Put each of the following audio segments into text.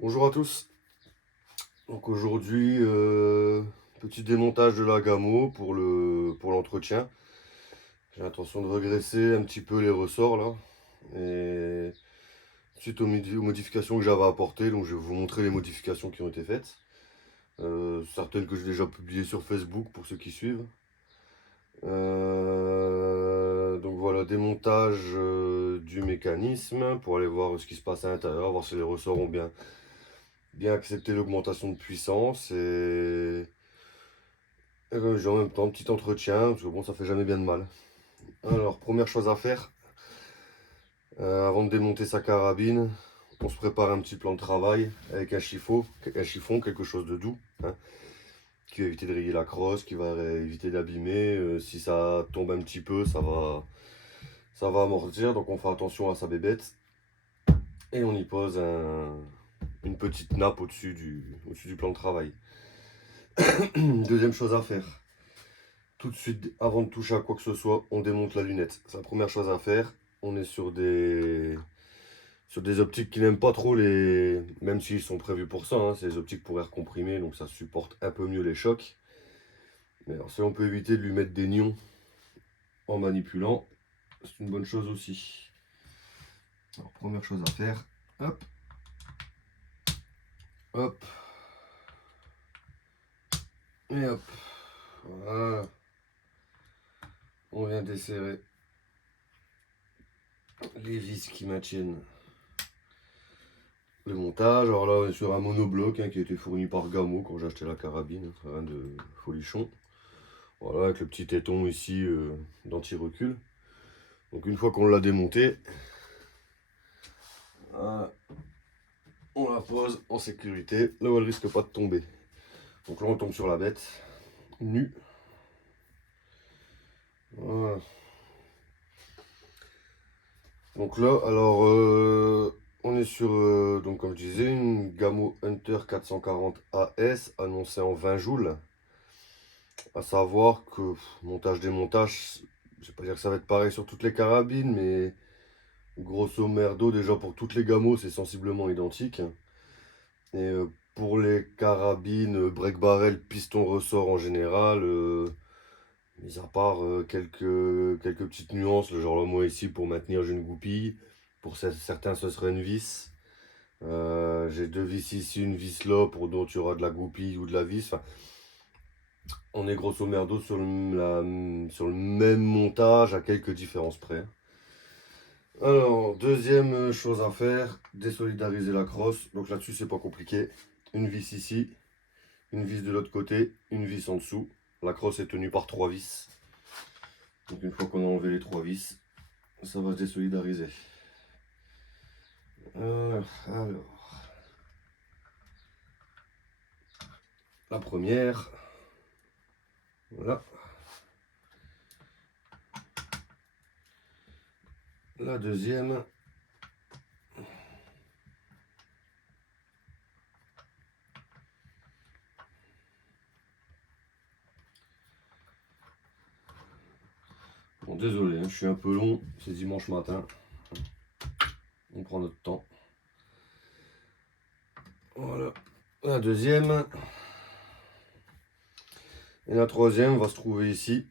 Bonjour à tous. Donc aujourd'hui, petit démontage de la gamo pour l'entretien. J'ai l'intention de regresser un petit peu les ressorts là. Et suite aux modifications que j'avais apportées, donc je vais vous montrer les modifications qui ont été faites. Certaines que j'ai déjà publiées sur Facebook pour ceux qui suivent. Donc voilà, démontage du mécanisme pour aller voir ce qui se passe à l'intérieur, voir si les ressorts ont bien accepté l'augmentation de puissance j'ai en même temps un petit entretien, parce que bon, ça fait jamais bien de mal. Alors, première chose à faire, avant de démonter sa carabine, on se prépare un petit plan de travail avec un chiffon, quelque chose de doux, hein, qui va éviter de rayer la crosse, qui va éviter d'abîmer. Si ça tombe un petit peu, ça va amortir, donc on fait attention à sa bébête. Et on y pose une petite nappe au-dessus du plan de travail. Deuxième chose à faire. Tout de suite, avant de toucher à quoi que ce soit, on démonte la lunette. C'est la première chose à faire. On est sur des optiques qui n'aiment pas trop les... Même s'ils sont prévus pour ça, hein, c'est des optiques pour air comprimé, donc ça supporte un peu mieux les chocs. Mais alors, si on peut éviter de lui mettre des nions en manipulant, c'est une bonne chose aussi. Alors, première chose à faire, hop, hop, et hop. Voilà. On vient desserrer les vis qui maintiennent le montage. Alors là, on est sur un monobloc qui a été fourni par Gamo quand j'ai acheté la carabine, rien de folichon. Voilà, avec le petit téton ici d'anti-recul. Donc une fois qu'on l'a démonté, voilà, on la pose en sécurité, là où elle risque pas de tomber. Donc là on tombe sur la bête, nue. Voilà. Donc là, alors, on est sur, donc comme je disais, une Gamo Hunter 440 AS annoncée en 20 joules. À savoir que montage-démontage, je vais pas dire que ça va être pareil sur toutes les carabines, mais grosso merdo, déjà pour toutes les gamos, c'est sensiblement identique. Et pour les carabines, break barrel, piston ressort en général, mis à part quelques petites nuances, genre là, moi ici pour maintenir j'ai une goupille, pour certains ce serait une vis. J'ai deux vis ici, une vis là, pour d'autres il y aura de la goupille ou de la vis. Enfin, on est grosso merdo sur le même montage à quelques différences près. Alors, deuxième chose à faire, désolidariser la crosse. Donc là-dessus, c'est pas compliqué. Une vis ici, une vis de l'autre côté, une vis en dessous. La crosse est tenue par 3 vis. Donc une fois qu'on a enlevé les 3 vis, ça va se désolidariser. Alors, la première, voilà. La deuxième. Bon, désolé, je suis un peu long, c'est dimanche matin. On prend notre temps. Voilà, la deuxième. Et la troisième va se trouver ici.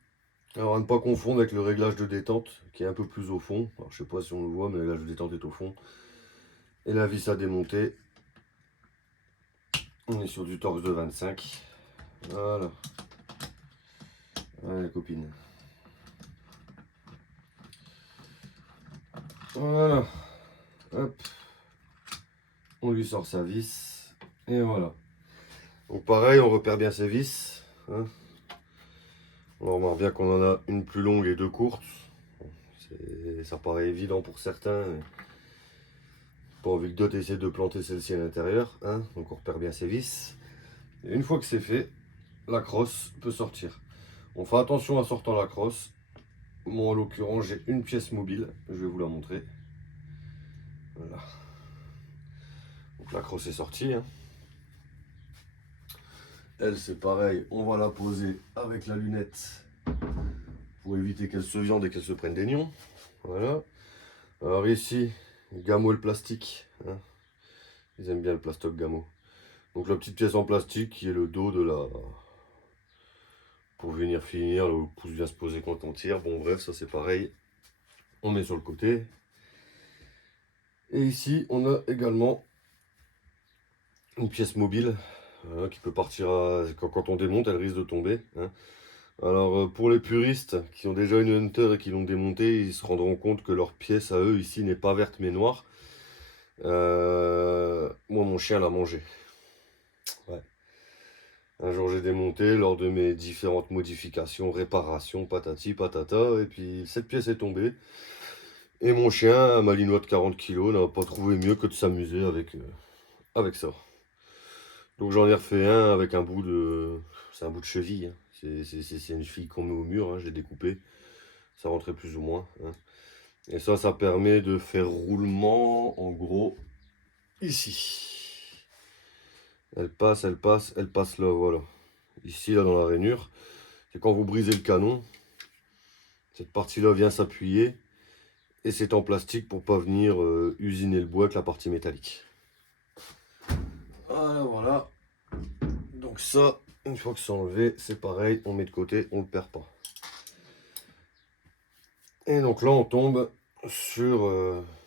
Alors à ne pas confondre avec le réglage de détente qui est un peu plus au fond. Alors je sais pas si on le voit, mais le réglage de détente est au fond. Et la vis à démonter. On est sur du torx de 25. Voilà. Voilà, copine. Voilà. Hop. On lui sort sa vis. Et voilà. Donc pareil, on repère bien ses vis. Hein. On remarque bien qu'on en a une plus longue et deux courtes. Ça paraît évident pour certains. Pas envie que d'autres essaient de planter celle-ci à l'intérieur. Hein. Donc on repère bien ses vis. Et une fois que c'est fait, la crosse peut sortir. On fait attention en sortant la crosse. Moi en l'occurrence j'ai une pièce mobile, je vais vous la montrer. Voilà. Donc la crosse est sortie. Hein. Elle c'est pareil, on va la poser avec la lunette pour éviter qu'elle se viande et qu'elle se prenne des nions. Voilà. Alors ici, gamole plastique. Hein. Ils aiment bien le plastoc Gamo. Donc la petite pièce en plastique qui est le dos de la... pour venir finir, là où le pouce vient se poser quand on tire. Bon bref, ça c'est pareil. On met sur le côté. Et ici, on a également une pièce mobile qui peut partir quand on démonte, elle risque de tomber. Hein. Alors pour les puristes qui ont déjà une Hunter et qui l'ont démontée, ils se rendront compte que leur pièce à eux ici n'est pas verte mais noire. Moi mon chien l'a mangé. Ouais. Un jour j'ai démonté lors de mes différentes modifications, réparations, patati patata, et puis cette pièce est tombée. Et mon chien, un malinois de 40 kg, n'a pas trouvé mieux que de s'amuser avec ça. Donc j'en ai refait un avec un bout de... C'est un bout de cheville. Hein. C'est une cheville qu'on met au mur, hein. Je l'ai découpé. Ça rentrait plus ou moins. Hein. Et ça permet de faire roulement, en gros, ici. Elle passe là, voilà. Ici, là, dans la rainure. C'est quand vous brisez le canon, cette partie-là vient s'appuyer. Et c'est en plastique pour pas venir usiner le bois avec la partie métallique. Voilà. Donc ça, une fois que c'est enlevé, c'est pareil, on met de côté, on ne le perd pas. Et donc là, on tombe sur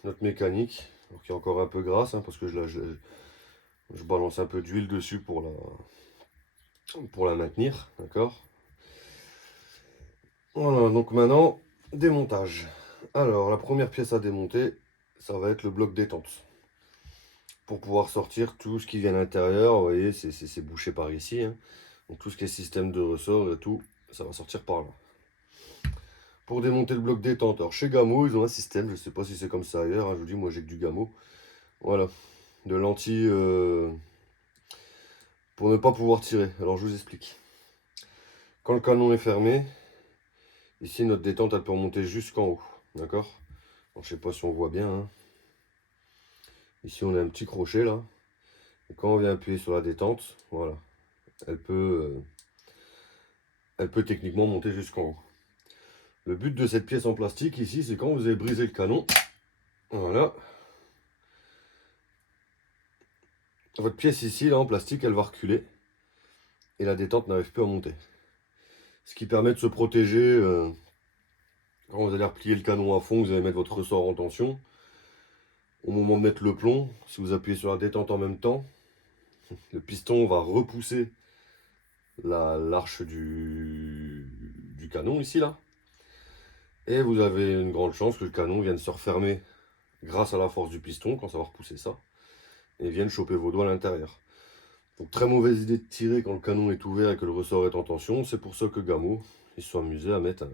notre mécanique, donc qui est encore un peu grasse, hein, parce que je balance un peu d'huile dessus pour la maintenir, d'accord. Voilà, donc maintenant, démontage. Alors, la première pièce à démonter, ça va être le bloc détente. Pour pouvoir sortir tout ce qui vient à l'intérieur, vous voyez, c'est bouché par ici. Hein. Donc tout ce qui est système de ressort et tout, ça va sortir par là. Pour démonter le bloc détente, alors chez Gamo, ils ont un système, je ne sais pas si c'est comme ça ailleurs, hein, je vous dis, moi j'ai que du Gamo. Voilà, de lentilles pour ne pas pouvoir tirer. Alors je vous explique. Quand le canon est fermé, ici notre détente elle peut remonter jusqu'en haut, d'accord. Je ne sais pas si on voit bien. Hein. Ici on a un petit crochet là. Et quand on vient appuyer sur la détente, voilà, elle peut techniquement monter jusqu'en haut. Le but de cette pièce en plastique ici, c'est quand vous avez brisé le canon, voilà. Votre pièce ici, là, en plastique, elle va reculer. Et la détente n'arrive plus à monter. Ce qui permet de se protéger. Quand vous allez replier le canon à fond, vous allez mettre votre ressort en tension. Au moment de mettre le plomb, si vous appuyez sur la détente en même temps, le piston va repousser l'arche du canon ici, là. Et vous avez une grande chance que le canon vienne se refermer grâce à la force du piston quand ça va repousser ça. Et vienne choper vos doigts à l'intérieur. Donc très mauvaise idée de tirer quand le canon est ouvert et que le ressort est en tension. C'est pour ça que Gamo, ils se sont amusés à mettre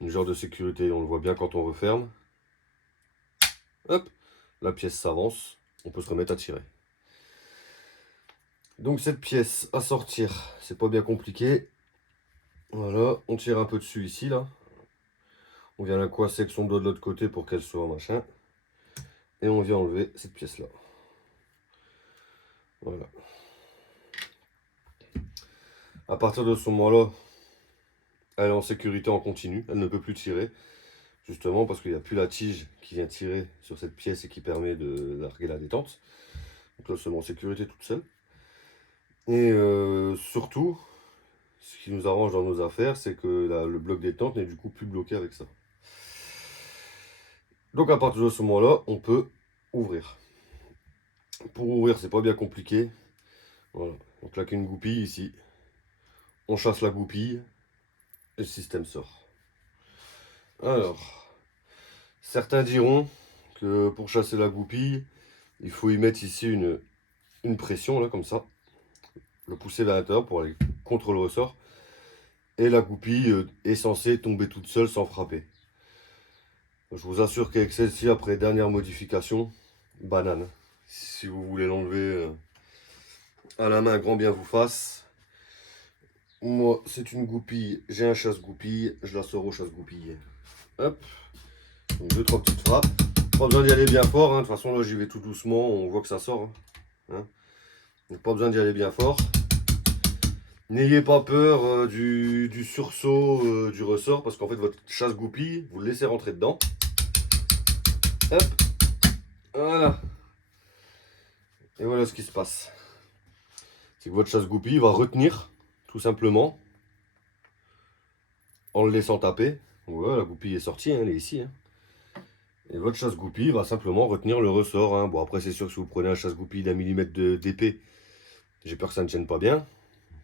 une genre de sécurité. On le voit bien quand on referme. Hop, la pièce s'avance, on peut se remettre à tirer. Donc cette pièce à sortir, c'est pas bien compliqué. Voilà, on tire un peu dessus ici, là. On vient la coincer avec son doigt de l'autre côté pour qu'elle soit machin. Et on vient enlever cette pièce-là. Voilà. À partir de ce moment-là, elle est en sécurité en continu, elle ne peut plus tirer. Justement parce qu'il n'y a plus la tige qui vient tirer sur cette pièce et qui permet de larguer la détente. Donc là, c'est en sécurité toute seule. Et surtout, ce qui nous arrange dans nos affaires, c'est que le bloc détente n'est du coup plus bloqué avec ça. Donc à partir de ce moment-là, on peut ouvrir. Pour ouvrir, c'est pas bien compliqué. Voilà, on claque une goupille ici. On chasse la goupille et le système sort. Alors, certains diront que pour chasser la goupille, il faut y mettre ici une pression, là, comme ça. Le pousser vers l'intérieur pour aller contre le ressort. Et la goupille est censée tomber toute seule sans frapper. Je vous assure qu'avec celle-ci, après dernière modification, banane. Si vous voulez l'enlever à la main, grand bien vous fasse. Moi, c'est une goupille, j'ai un chasse-goupille, je la sors au chasse-goupille. Hop, donc 2-3 petites frappes. Pas besoin d'y aller bien fort, hein. De toute façon là j'y vais tout doucement, on voit que ça sort. Hein. Donc pas besoin d'y aller bien fort. N'ayez pas peur du sursaut du ressort, parce qu'en fait votre chasse-goupille, vous le laissez rentrer dedans. Hop, voilà. Et voilà ce qui se passe. C'est que votre chasse-goupille va retenir, tout simplement, en le laissant taper. Voilà, la goupille est sortie, hein, elle est ici. Hein. Et votre chasse-goupille va simplement retenir le ressort. Hein. Bon, après, c'est sûr que si vous prenez un chasse-goupille d'1 millimètre d'épée, j'ai peur que ça ne tienne pas bien.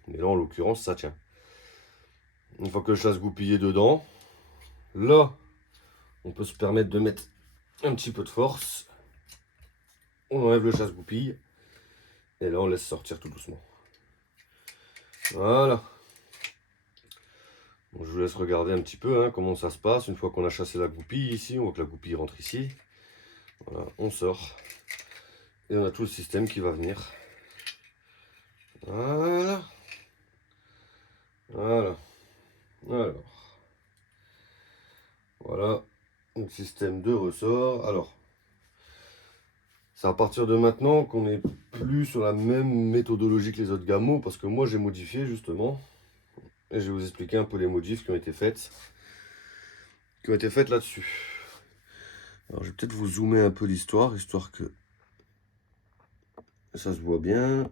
Mais là, en l'occurrence, ça tient. Une fois que le chasse-goupille est dedans, là, on peut se permettre de mettre un petit peu de force. On enlève le chasse-goupille. Et là, on laisse sortir tout doucement. Voilà. Bon, je vous laisse regarder un petit peu hein, comment ça se passe. Une fois qu'on a chassé la goupille ici, on voit que la goupille rentre ici. Voilà, on sort. Et on a tout le système qui va venir. Voilà. Voilà. Alors. Voilà. Le système de ressort. Alors. C'est à partir de maintenant qu'on n'est plus sur la même méthodologie que les autres gamos. Parce que moi, j'ai modifié justement. Et je vais vous expliquer un peu les modifs qui ont été faites. Là-dessus. Alors, je vais peut-être vous zoomer un peu l'histoire, histoire que ça se voit bien.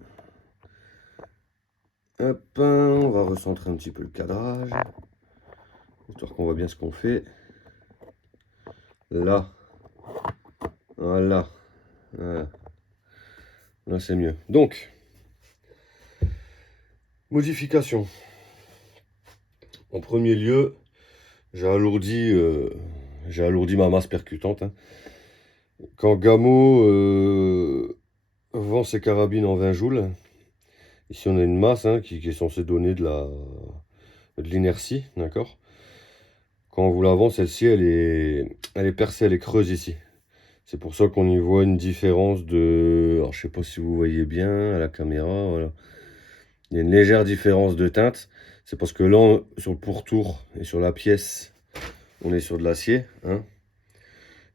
Hop, on va recentrer un petit peu le cadrage, histoire qu'on voit bien ce qu'on fait. Là, voilà, voilà. Là c'est mieux. Donc, modification. En premier lieu, j'ai alourdi ma masse percutante. Hein. Quand Gamo vend ses carabines en 20 joules, ici on a une masse hein, qui est censée donner de l'inertie, d'accord. Quand on vous la vend, celle-ci, elle est percée, elle est creuse ici. C'est pour ça qu'on y voit une différence de... Alors, je sais pas si vous voyez bien à la caméra, voilà. Il y a une légère différence de teinte. C'est parce que là, sur le pourtour et sur la pièce, on est sur de l'acier. Hein.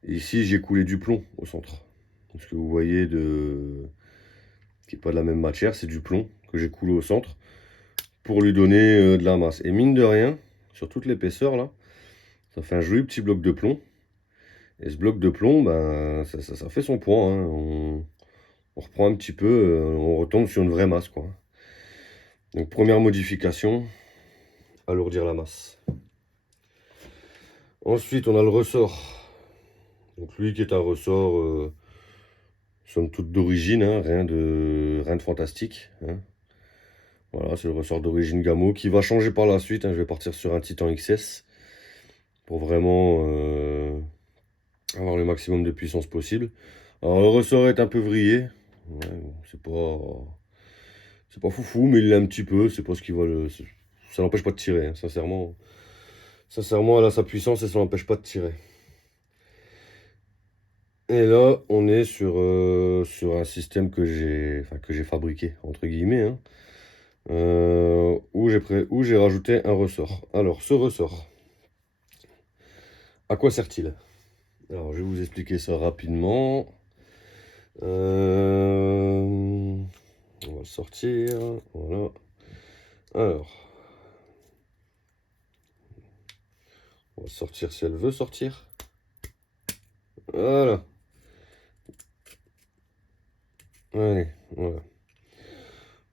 Ici, j'ai coulé du plomb au centre. Ce que vous voyez qui n'est pas de la même matière, c'est du plomb que j'ai coulé au centre pour lui donner de la masse. Et mine de rien, sur toute l'épaisseur là, ça fait un joli petit bloc de plomb. Et ce bloc de plomb, ben, ça fait son poids. Hein. On reprend un petit peu, on retombe sur une vraie masse. Quoi. Donc première modification, alourdir la masse. Ensuite, on a le ressort. Donc lui qui est un ressort, somme toute d'origine, hein, rien de fantastique. Hein. Voilà, c'est le ressort d'origine Gamo qui va changer par la suite. Hein. Je vais partir sur un Titan XS pour vraiment avoir le maximum de puissance possible. Alors le ressort est un peu vrillé. Ouais, bon, c'est pas foufou, mais il l'est un petit peu. C'est pas ce qui va le... Ça n'empêche pas de tirer, hein, sincèrement. Sincèrement, elle a sa puissance et ça n'empêche pas de tirer. Et là, on est sur un système que j'ai fabriqué, entre guillemets, hein, où j'ai rajouté un ressort. Alors, ce ressort, à quoi sert-il? Alors, je vais vous expliquer ça rapidement. On va le sortir, voilà. Alors, on va sortir si elle veut sortir. Voilà. Allez, voilà.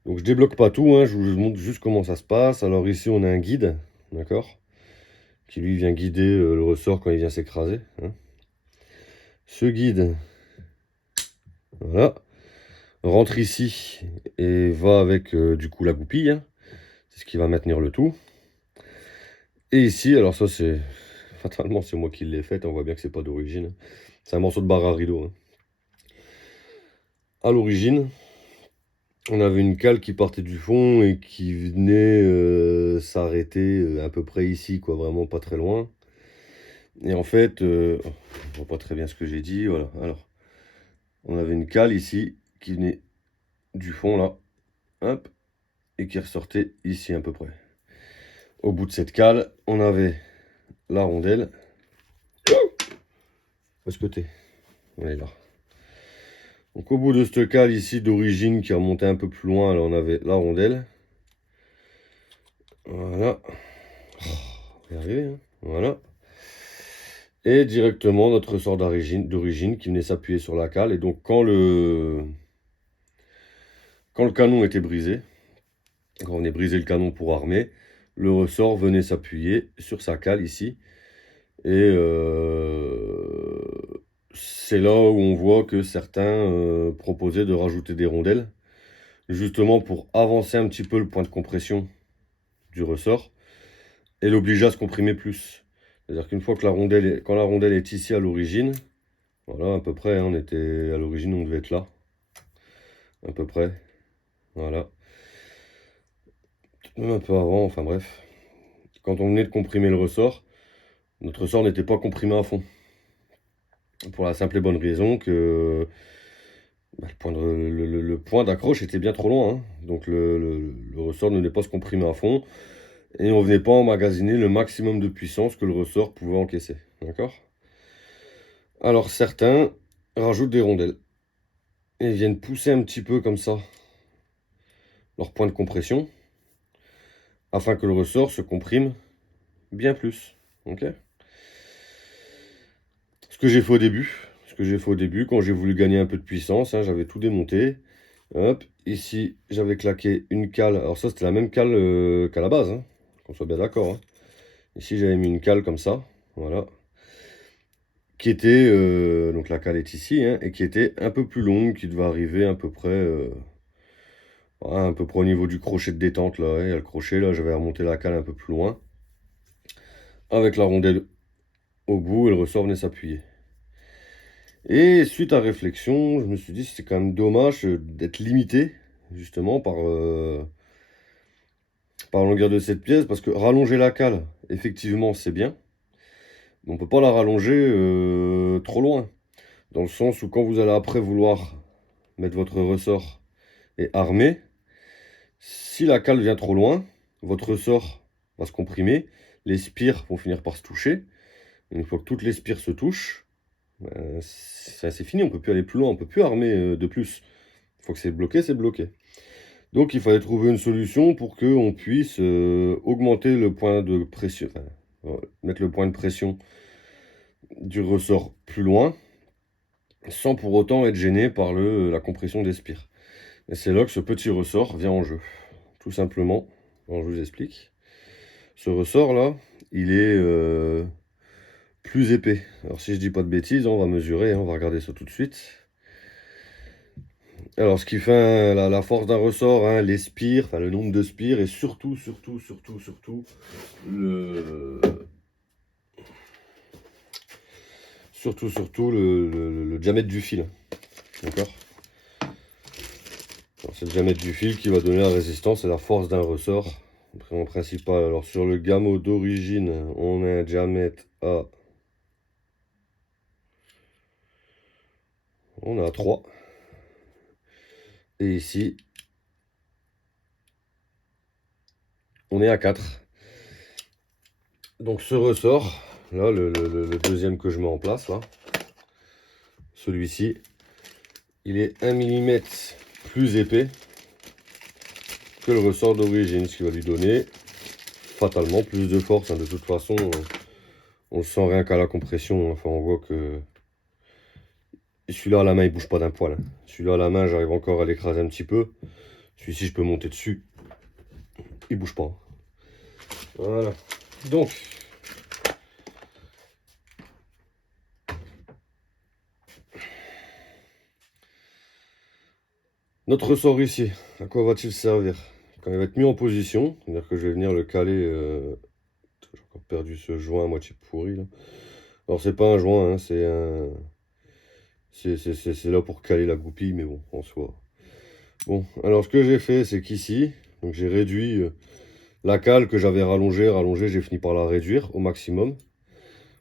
Donc je débloque pas tout, hein, je vous montre juste comment ça se passe. Alors ici on a un guide, d'accord, qui lui vient guider le ressort quand il vient s'écraser. Hein. Ce guide, voilà, rentre ici et va avec du coup la goupille. Hein. C'est ce qui va maintenir le tout. Et ici, alors ça c'est... Fatalement c'est moi qui l'ai fait, on voit bien que c'est pas d'origine. C'est un morceau de barre à rideau. Hein. À l'origine, on avait une cale qui partait du fond et qui venait s'arrêter à peu près ici, quoi, vraiment pas très loin. Et en fait, on voit pas très bien ce que j'ai dit, voilà. Alors, on avait une cale ici qui venait du fond là, hop, et qui ressortait ici à peu près. Au bout de cette cale, on avait la rondelle. Où est-ce que t'es? On est là. Donc au bout de cette cale ici d'origine qui remontait un peu plus loin, là on avait la rondelle. Voilà. Oh, on va y arriver, hein. Voilà. Et directement notre ressort d'origine qui venait s'appuyer sur la cale. Et donc quand le quand le canon était brisé, quand on venait briser le canon pour armer, le ressort venait s'appuyer sur sa cale ici. Et c'est là où on voit que certains proposaient de rajouter des rondelles, justement pour avancer un petit peu le point de compression du ressort et l'obliger à se comprimer plus. C'est-à-dire qu'une fois que quand la rondelle est ici à l'origine, voilà à peu près, hein, on était à l'origine, on devait être là, à peu près, voilà, même un peu avant, enfin bref. Quand on venait de comprimer le ressort, notre ressort n'était pas comprimé à fond. Pour la simple et bonne raison que bah, le point d'accroche était bien trop loin, hein. Donc le ressort ne venait pas se comprimer à fond et on ne venait pas emmagasiner le maximum de puissance que le ressort pouvait encaisser. D'accord? Alors certains rajoutent des rondelles et viennent pousser un petit peu comme ça leur point de compression afin que le ressort se comprime bien plus. Ok? Ce que j'ai fait au début, quand j'ai voulu gagner un peu de puissance, hein, j'avais tout démonté. Hop, ici j'avais claqué une cale. Alors ça c'était la même cale qu'à la base, hein, qu'on soit bien d'accord, hein. Ici j'avais mis une cale comme ça, voilà. Qui était, donc la cale est ici, hein, et qui était un peu plus longue, qui devait arriver à peu près au niveau du crochet de détente là. Il y a le crochet là, j'avais remonté la cale un peu plus loin. Avec la rondelle au bout et le ressort venait s'appuyer. Et suite à réflexion, je me suis dit c'était quand même dommage d'être limité justement par la longueur de cette pièce, parce que rallonger la cale, effectivement c'est bien, mais on peut pas la rallonger trop loin, dans le sens où quand vous allez après vouloir mettre votre ressort et armer, si la cale vient trop loin, votre ressort va se comprimer, les spires vont finir par se toucher, et une fois que toutes les spires se touchent, ben, c'est fini, on peut plus aller plus loin, on peut plus armer de plus. Une fois que c'est bloqué, c'est bloqué. Donc il fallait trouver une solution pour qu'on puisse augmenter le point de pression, enfin, mettre le point de pression du ressort plus loin, sans pour autant être gêné par la compression des spires. Et c'est là que ce petit ressort vient en jeu. Tout simplement, alors je vous explique. Ce ressort-là, il est plus épais. Alors si je dis pas de bêtises, on va mesurer, hein, on va regarder ça tout de suite. Alors, ce qui fait la force d'un ressort, hein, les spires, enfin le nombre de spires, et surtout, le diamètre du fil. D'accord? C'est le diamètre du fil qui va donner la résistance et la force d'un ressort. En principal, alors sur le gamot d'origine, on a un diamètre à... On a 3. Et ici, on est à 4. Donc ce ressort, là, le deuxième que je mets en place, là, celui-ci, il est 1 mm plus épais que le ressort d'origine, ce qui va lui donner fatalement plus de force, hein. De toute façon, on le sent rien qu'à la compression, hein. Enfin, on voit que celui-là à la main, il bouge pas d'un poil, hein. Celui-là à la main, j'arrive encore à l'écraser un petit peu. Celui-ci, je peux monter dessus. Il bouge pas. Voilà. Donc, notre ressort ici, à quoi va-t-il servir? Quand il va être mis en position, c'est-à-dire que je vais venir le caler. J'ai encore perdu ce joint à moitié pourri là. Alors c'est pas un joint, hein, c'est un... C'est là pour caler la goupille, mais bon, en soi. Bon, alors ce que j'ai fait, c'est qu'ici, donc j'ai réduit la cale que j'avais rallongée, j'ai fini par la réduire au maximum.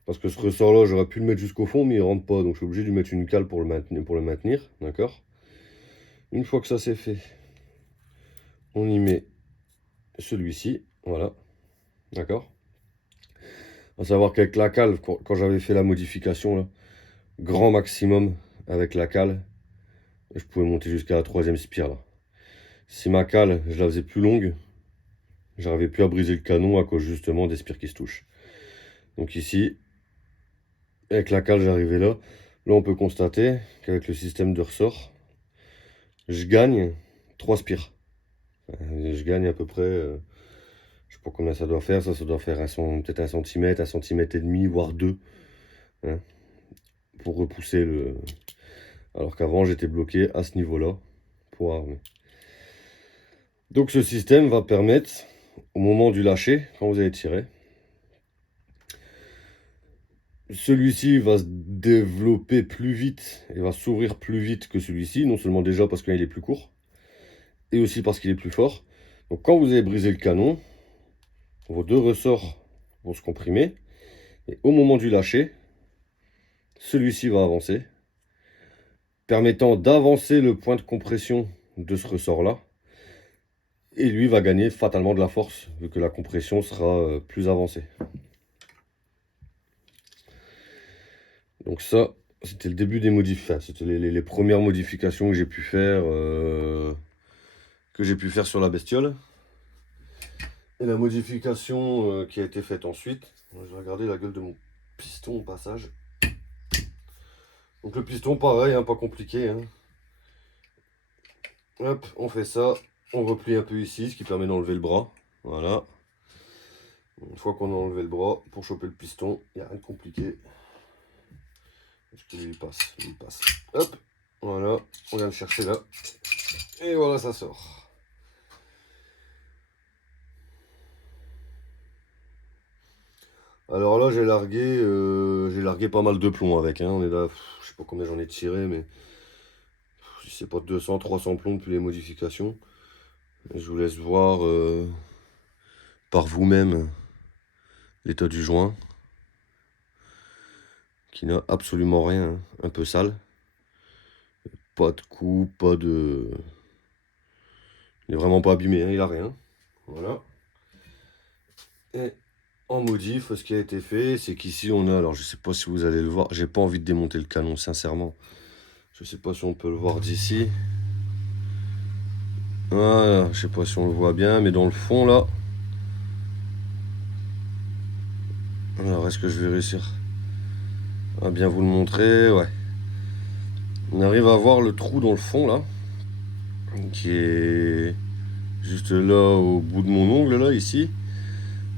Parce que ce ressort-là, j'aurais pu le mettre jusqu'au fond, mais il rentre pas, donc je suis obligé de lui mettre une cale pour le maintenir, d'accord? Une fois que ça c'est fait, on y met celui-ci, voilà, d'accord? À savoir qu'avec la cale, quand j'avais fait la modification, là, grand maximum avec la cale, je pouvais monter jusqu'à la 3e spire, là. Si ma cale, je la faisais plus longue, j'arrivais plus à briser le canon à cause justement des spires qui se touchent. Donc ici, avec la cale, j'arrivais là. Là, on peut constater qu'avec le système de ressort, je gagne 3 spires. Je gagne à peu près, je sais pas combien ça doit faire, ça doit faire peut-être 1 centimètre et demi, voire 2, hein, pour repousser le... Alors qu'avant j'étais bloqué à ce niveau-là pour armer. Donc ce système va permettre, au moment du lâcher, quand vous allez tirer, celui-ci va se développer plus vite et va s'ouvrir plus vite que celui-ci, non seulement déjà parce qu'il est plus court, et aussi parce qu'il est plus fort. Donc quand vous allez briser le canon, vos 2 ressorts vont se comprimer, et au moment du lâcher, celui-ci va avancer, permettant d'avancer le point de compression de ce ressort-là, et lui va gagner fatalement de la force, vu que la compression sera plus avancée. Donc ça, c'était le début des modifications, c'était les premières modifications que j'ai pu faire sur la bestiole. Et la modification qui a été faite ensuite, je vais regarder la gueule de mon piston au passage. Donc le piston, pareil, hein, pas compliqué. Hein. Hop, on fait ça, on replie un peu ici, ce qui permet d'enlever le bras. Voilà. Une fois qu'on a enlevé le bras, pour choper le piston, il n'y a rien de compliqué. Est-ce qu'il passe? Il passe. Hop, voilà, on vient le chercher là. Et voilà, ça sort. Alors là, j'ai largué pas mal de plomb avec. Hein. On est là, je sais pas combien j'en ai tiré, mais je sais pas, 200, 300 plombs depuis les modifications. Et je vous laisse voir par vous-même l'état du joint, qui n'a absolument rien, hein. Un peu sale. Pas de coupe, pas de... Il est vraiment pas abîmé, hein. Il a rien. Voilà. Et en modif, ce qui a été fait, c'est qu'ici on a, alors je sais pas si vous allez le voir, j'ai pas envie de démonter le canon, sincèrement. Je sais pas si on peut le voir d'ici. Voilà, je sais pas si on le voit bien, mais dans le fond là. Alors est-ce que je vais réussir à bien vous le montrer? Ouais. On arrive à voir le trou dans le fond là, qui est juste là au bout de mon ongle là, ici.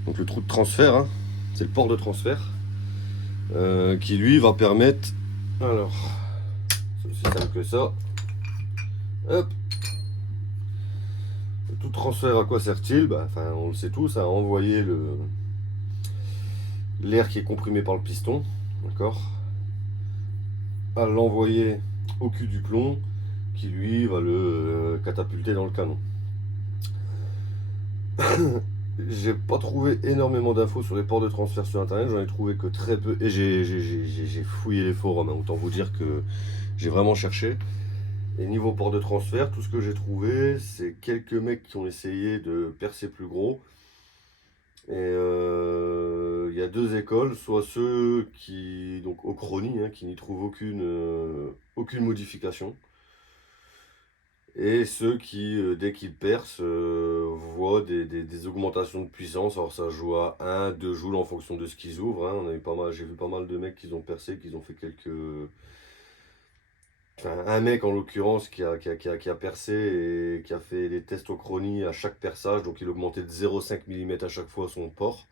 Donc le trou de transfert, hein. C'est le port de transfert. Qui lui va permettre, alors c'est aussi simple que ça, hop, tout transfert à quoi sert-il? Enfin on le sait tous, à envoyer l'air qui est comprimé par le piston, d'accord, à l'envoyer au cul du plomb qui lui va le catapulter dans le canon. J'ai pas trouvé énormément d'infos sur les ports de transfert sur internet, j'en ai trouvé que très peu, et j'ai fouillé les forums, hein. Autant vous dire que j'ai vraiment cherché. Et niveau port de transfert, tout ce que j'ai trouvé, c'est quelques mecs qui ont essayé de percer plus gros. Et il y a 2 écoles, soit ceux qui, donc Ochrony, hein, qui n'y trouvent aucune modification. Et ceux qui, dès qu'ils percent, voient des augmentations de puissance. Alors ça joue à 1-2 joules en fonction de ce qu'ils ouvrent. Hein. J'ai vu pas mal de mecs qui ont percé, qui ont fait quelques... Enfin, un mec en l'occurrence qui a percé et qui a fait des tests Ochrony à chaque perçage. Donc il augmentait de 0,5 mm à chaque fois son port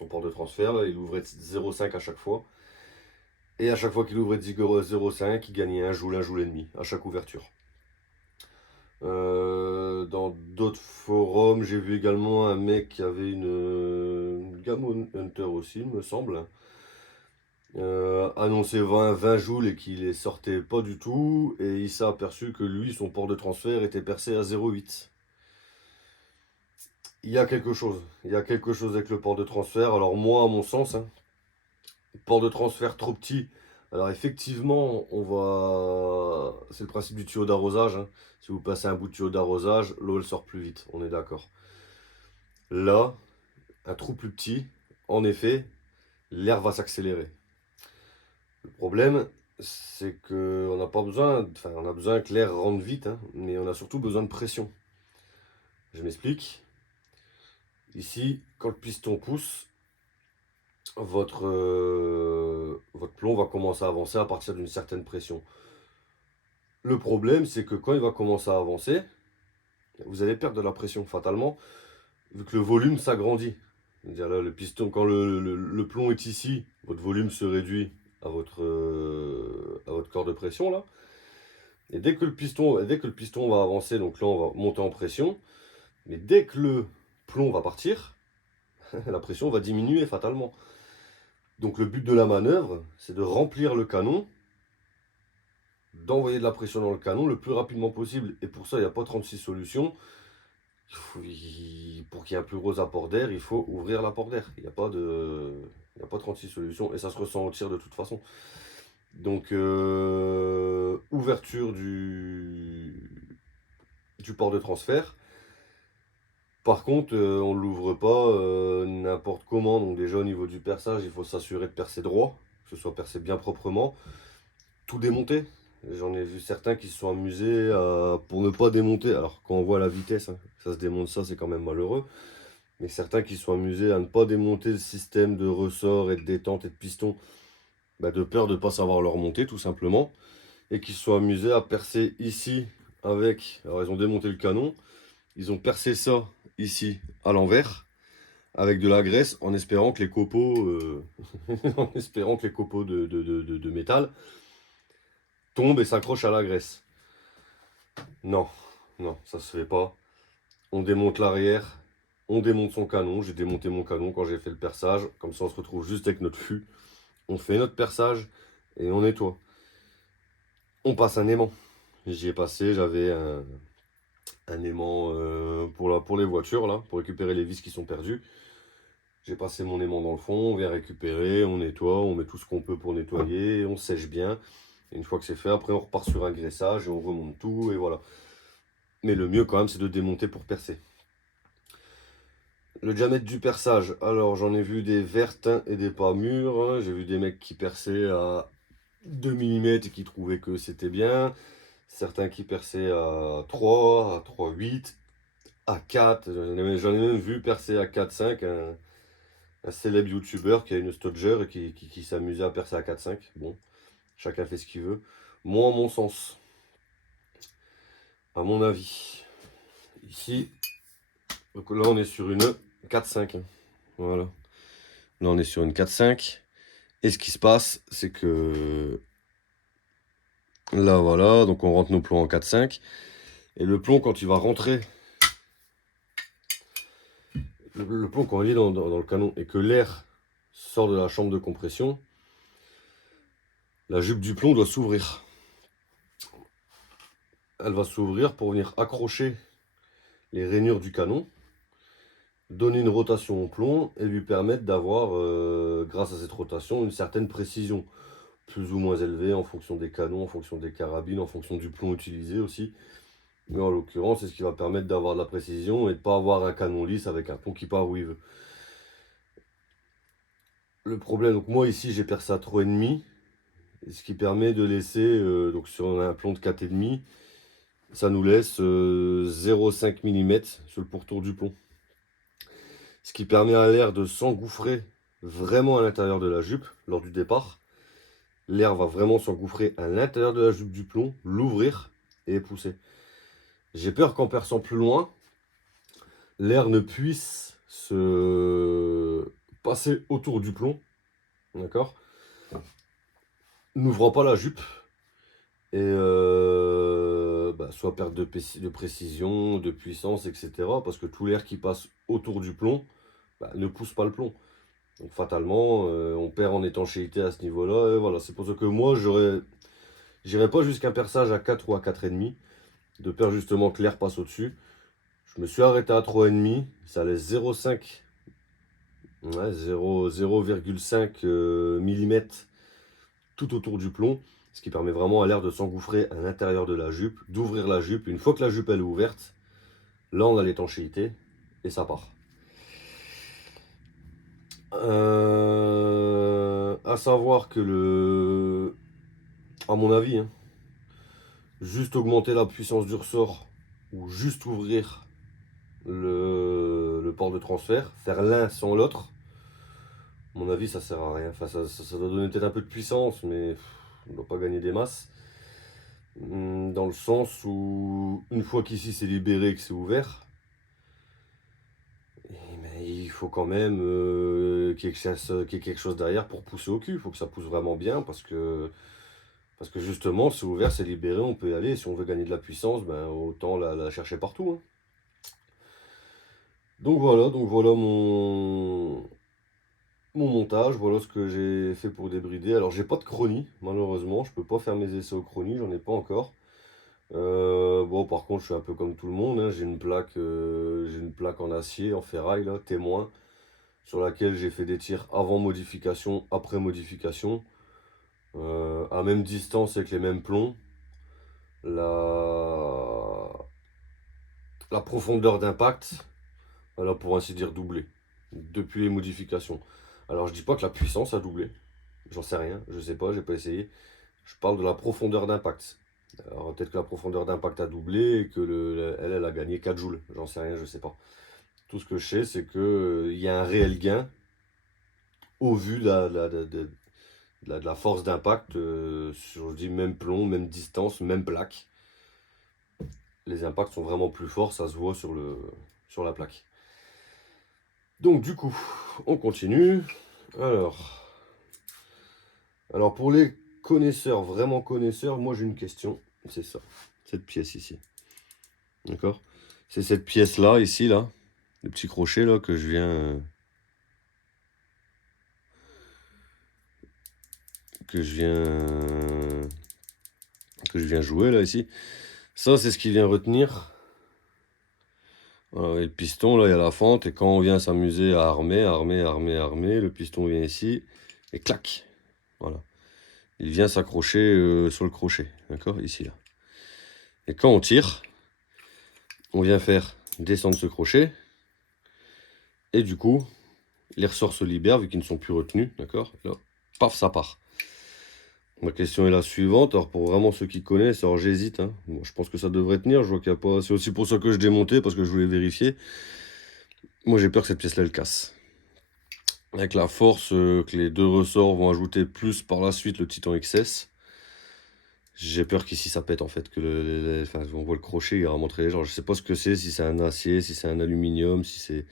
de transfert. Là, il ouvrait de 0,5 à chaque fois. Et à chaque fois qu'il ouvrait de 0,5, il gagnait 1 joule et demi à chaque ouverture. Dans d'autres forums, j'ai vu également un mec qui avait une Gamma Hunter aussi, il me semble. Annonçait 20 joules et qu'il les sortait pas du tout. Et il s'est aperçu que lui, son port de transfert était percé à 0,8. Il y a quelque chose. Il y a quelque chose avec le port de transfert. Alors moi, à mon sens, hein, port de transfert trop petit. Alors effectivement, c'est le principe du tuyau d'arrosage. Hein. Si vous passez un bout de tuyau d'arrosage, l'eau elle sort plus vite. On est d'accord. Là, un trou plus petit, en effet, l'air va s'accélérer. Le problème, c'est qu'on n'a pas besoin, enfin on a besoin que l'air rentre vite, hein, mais on a surtout besoin de pression. Je m'explique. Ici, quand le piston pousse, votre plomb va commencer à avancer à partir d'une certaine pression. Le problème, c'est que quand il va commencer à avancer, vous allez perdre de la pression fatalement, vu que le volume s'agrandit. C'est-à-dire là, le piston, quand le plomb est ici, votre volume se réduit à votre corps de pression là. Et dès que le piston va avancer, donc là on va monter en pression, mais dès que le plomb va partir, la pression va diminuer fatalement. Donc le but de la manœuvre, c'est de remplir le canon, d'envoyer de la pression dans le canon le plus rapidement possible. Et pour ça, il n'y a pas 36 solutions. Pour qu'il y ait un plus gros apport d'air, il faut ouvrir l'apport d'air. Il n'y a pas 36 solutions et ça se ressent au tir de toute façon. Donc, ouverture du port de transfert. Par contre, on ne l'ouvre pas n'importe comment. Donc déjà au niveau du perçage, il faut s'assurer de percer droit, que ce soit percé bien proprement. Tout démonter. J'en ai vu certains qui se sont amusés pour ne pas démonter. Alors quand on voit la vitesse, hein, ça se démonte, ça c'est quand même malheureux. Mais certains qui se sont amusés à ne pas démonter le système de ressort et de détente et de piston, de peur de ne pas savoir le remonter tout simplement. Et qui se sont amusés à percer ici avec... Alors ils ont démonté le canon, ils ont percé ça ici à l'envers avec de la graisse en espérant que les copeaux, en espérant que les copeaux de métal tombent et s'accrochent à la graisse. Non, non, ça se fait pas. On démonte l'arrière, on démonte son canon. J'ai démonté mon canon quand j'ai fait le perçage. Comme ça, on se retrouve juste avec notre fût. On fait notre perçage et on nettoie. On passe un aimant. J'y ai passé, j'avais un aimant pour les voitures, là, pour récupérer les vis qui sont perdues. J'ai passé mon aimant dans le fond, on vient récupérer, on nettoie, on met tout ce qu'on peut pour nettoyer, on sèche bien. Et une fois que c'est fait, après on repart sur un graissage et on remonte tout et voilà. Mais le mieux quand même c'est de démonter pour percer. Le diamètre du perçage, alors j'en ai vu des vertes et des pas mûres. J'ai vu des mecs qui perçaient à 2 mm et qui trouvaient que c'était bien. Certains qui perçaient à 3, à 3,8, à 4. J'en ai même vu percer à 4,5. Un célèbre youtubeur qui a une Stodger et qui s'amusait à percer à 4,5. Bon, chacun fait ce qu'il veut. Moi, à mon sens, à mon avis, ici, donc là on est sur une 4,5. Voilà. Là on est sur une 4,5. Et ce qui se passe, c'est que là voilà, donc on rentre nos plombs en 4,5. Et le plomb, quand il va rentrer, le plomb quand il est dans le canon et que l'air sort de la chambre de compression, la jupe du plomb doit s'ouvrir. Elle va s'ouvrir pour venir accrocher les rainures du canon, donner une rotation au plomb et lui permettre d'avoir, grâce à cette rotation, une certaine précision, plus ou moins élevée en fonction des canons, en fonction des carabines, en fonction du plomb utilisé aussi. Mais en l'occurrence, c'est ce qui va permettre d'avoir de la précision et de ne pas avoir un canon lisse avec un plomb qui part où il veut. Le problème, donc moi ici j'ai percé à 3,5, ce qui permet de laisser, donc sur un plomb de 4,5, ça nous laisse 0,5 mm sur le pourtour du plomb. Ce qui permet à l'air de s'engouffrer vraiment à l'intérieur de la jupe lors du départ. L'air va vraiment s'engouffrer à l'intérieur de la jupe du plomb, l'ouvrir et pousser. J'ai peur qu'en perçant plus loin, l'air ne puisse se passer autour du plomb, d'accord, n'ouvrant pas la jupe et soit perte de précision, de puissance, etc. Parce que tout l'air qui passe autour du plomb ne pousse pas le plomb. Donc fatalement, on perd en étanchéité à ce niveau-là. Et voilà, c'est pour ça que moi, j'irai pas jusqu'à un perçage à 4 ou à 4,5, de peur justement que l'air passe au-dessus. Je me suis arrêté à 3,5, ça laisse 0,5 0,5 mm tout autour du plomb, ce qui permet vraiment à l'air de s'engouffrer à l'intérieur de la jupe, d'ouvrir la jupe. Une fois que la jupe elle est ouverte, là on a l'étanchéité et ça part. À savoir que à mon avis, hein, juste augmenter la puissance du ressort ou juste ouvrir le port de transfert, faire l'un sans l'autre, à mon avis ça sert à rien. Enfin, ça doit donner peut-être un peu de puissance, mais on ne doit pas gagner des masses. Dans le sens où, une fois qu'ici c'est libéré et que c'est ouvert, il faut quand même qu'il y ait quelque chose derrière pour pousser au cul. Il faut que ça pousse vraiment bien parce que justement, c'est ouvert, c'est libéré, on peut y aller. Si on veut gagner de la puissance, ben, autant la chercher partout, hein. Donc voilà mon montage, voilà ce que j'ai fait pour débrider. Alors j'ai pas de chronie, malheureusement, je peux pas faire mes essais au chronie, j'en ai pas encore. Bon, par contre, je suis un peu comme tout le monde, hein. J'ai une plaque en acier, en ferraille, là, témoin, sur laquelle j'ai fait des tirs avant modification, après modification, à même distance avec les mêmes plombs. La, la profondeur d'impact, elle a pour ainsi dire doublé depuis les modifications. Alors, je dis pas que la puissance a doublé, j'en sais rien, je sais pas, j'ai pas essayé. Je parle de la profondeur d'impact. Alors peut-être que la profondeur d'impact a doublé et que elle a gagné 4 joules. J'en sais rien, je sais pas. Tout ce que je sais, c'est que il y a un réel gain au vu de la force d'impact sur, je dis, même plomb, même distance, même plaque. Les impacts sont vraiment plus forts, ça se voit sur la plaque. Donc du coup, on continue. Alors, alors pour les connaisseurs, vraiment connaisseurs, moi j'ai une question. C'est ça, cette pièce ici. D'accord? C'est cette pièce-là, ici, là, le petit crochet, là, que je viens, que je viens jouer, là, ici. Ça, c'est ce qui vient retenir. Voilà, et le piston, là, il y a la fente, et quand on vient s'amuser à armer, le piston vient ici, et clac! Voilà. Il vient s'accrocher sur le crochet, d'accord? Ici, là. Et quand on tire, on vient faire descendre ce crochet, et du coup, les ressorts se libèrent, vu qu'ils ne sont plus retenus, d'accord? Là, paf, ça part. Ma question est la suivante. Alors, pour vraiment ceux qui connaissent, alors j'hésite, hein. Bon, je pense que ça devrait tenir. Je vois qu'il n'y a pas. C'est aussi pour ça que je démontais, parce que je voulais vérifier. Moi, j'ai peur que cette pièce-là, elle casse. Avec la force que les deux ressorts vont ajouter, plus par la suite le Titan XS, j'ai peur qu'ici ça pète en fait. Enfin, on voit le crochet, il est vraiment très léger. Je sais pas ce que c'est, si c'est un acier, si c'est un aluminium, si c'est.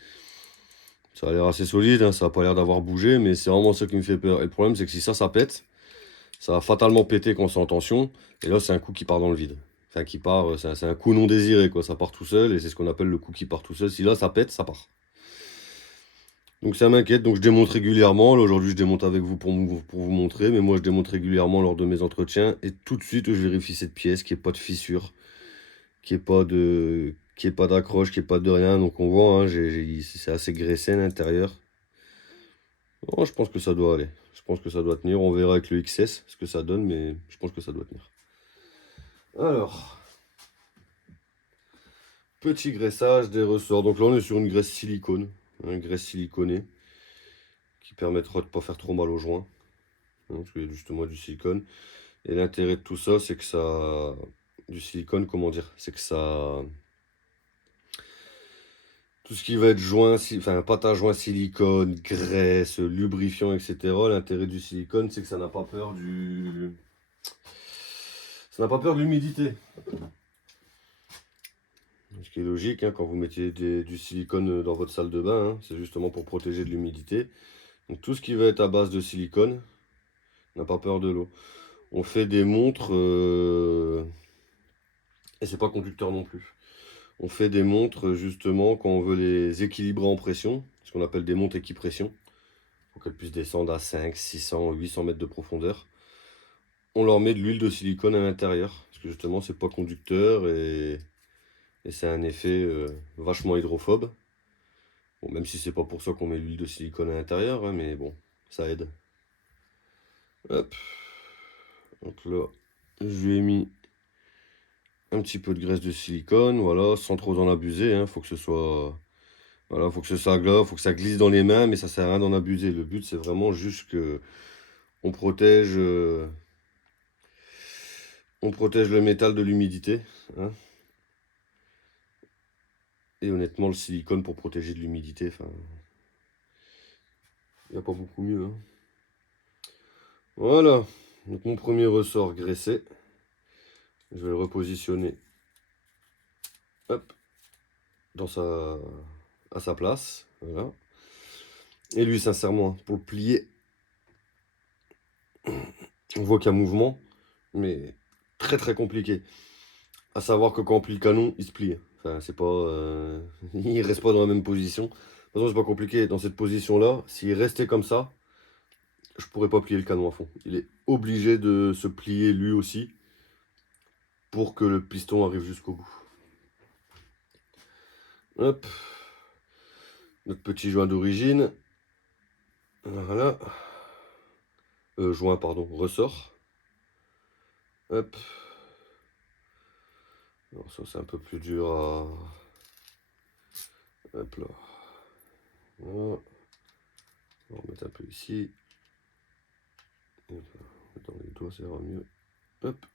Ça a l'air assez solide, hein, ça n'a pas l'air d'avoir bougé, mais c'est vraiment ça qui me fait peur. Et le problème, c'est que si ça pète, ça va fatalement péter quand c'est en tension. Et là, c'est un coup qui part dans le vide. Enfin, qui part, c'est un coup non désiré, quoi. Ça part tout seul, et c'est ce qu'on appelle le coup qui part tout seul. Si là, ça pète, ça part. Donc ça m'inquiète, donc je démonte régulièrement. Là, aujourd'hui, je démonte avec vous pour vous montrer, mais moi, je démonte régulièrement lors de mes entretiens. Et tout de suite, je vérifie cette pièce, qu'il n'y ait pas de fissure, qu'il n'y ait pas d'accroche, qu'il n'y ait pas de rien. Donc on voit, hein, c'est assez graissé à l'intérieur. Oh, je pense que ça doit aller. Je pense que ça doit tenir. On verra avec le XS ce que ça donne, mais je pense que ça doit tenir. Alors, petit graissage des ressorts. Donc là, on est sur une graisse silicone, hein, une graisse siliconée, qui permettra de ne pas faire trop mal aux joints, hein, parce qu'il y a justement du silicone. Et l'intérêt de tout ça, c'est que ça... Du silicone, comment dire? C'est que ça... Tout ce qui va être joint, enfin pâte à joint silicone, graisse, lubrifiant, etc. L'intérêt du silicone, c'est que ça n'a pas peur du... Ça n'a pas peur de l'humidité. Ce qui est logique, hein, quand vous mettez du silicone dans votre salle de bain, hein, c'est justement pour protéger de l'humidité. Donc tout ce qui va être à base de silicone n'a pas peur de l'eau. On fait des montres, et c'est pas conducteur non plus. On fait des montres justement quand on veut les équilibrer en pression, ce qu'on appelle des montres équipression, pour qu'elles puissent descendre à 5, 600, 800 mètres de profondeur. On leur met de l'huile de silicone à l'intérieur, parce que justement c'est pas conducteur et c'est un effet vachement hydrophobe. Bon, même si c'est pas pour ça qu'on met l'huile de silicone à l'intérieur, hein, mais bon, ça aide. Hop. Donc là, je lui ai mis un petit peu de graisse de silicone, voilà, sans trop en abuser, hein, faut que ce soit... Voilà, faut que ce soit agréable, faut que ça glisse dans les mains, mais ça sert à rien d'en abuser. Le but, c'est vraiment juste que on protège le métal de l'humidité, hein. Et honnêtement, le silicone pour protéger de l'humidité, enfin, il n'y a pas beaucoup mieux, hein. Voilà, donc mon premier ressort graissé. Je vais le repositionner, hop, à sa place, voilà. Et lui, sincèrement, pour le plier, on voit qu'il y a un mouvement, mais très très compliqué. À savoir que quand on plie le canon, il se plie. Enfin, c'est pas, il reste pas dans la même position. De toute façon, c'est pas compliqué. Dans cette position-là, s'il restait comme ça, je pourrais pas plier le canon à fond. Il est obligé de se plier lui aussi pour que le piston arrive jusqu'au bout. Hop, notre petit joint d'origine. Voilà. Joint, pardon, ressort. Hop. Alors ça, c'est un peu plus dur à... Hop là. Voilà. On va remettre un peu ici. Hop là. Dans les doigts, ça ira mieux. Hop.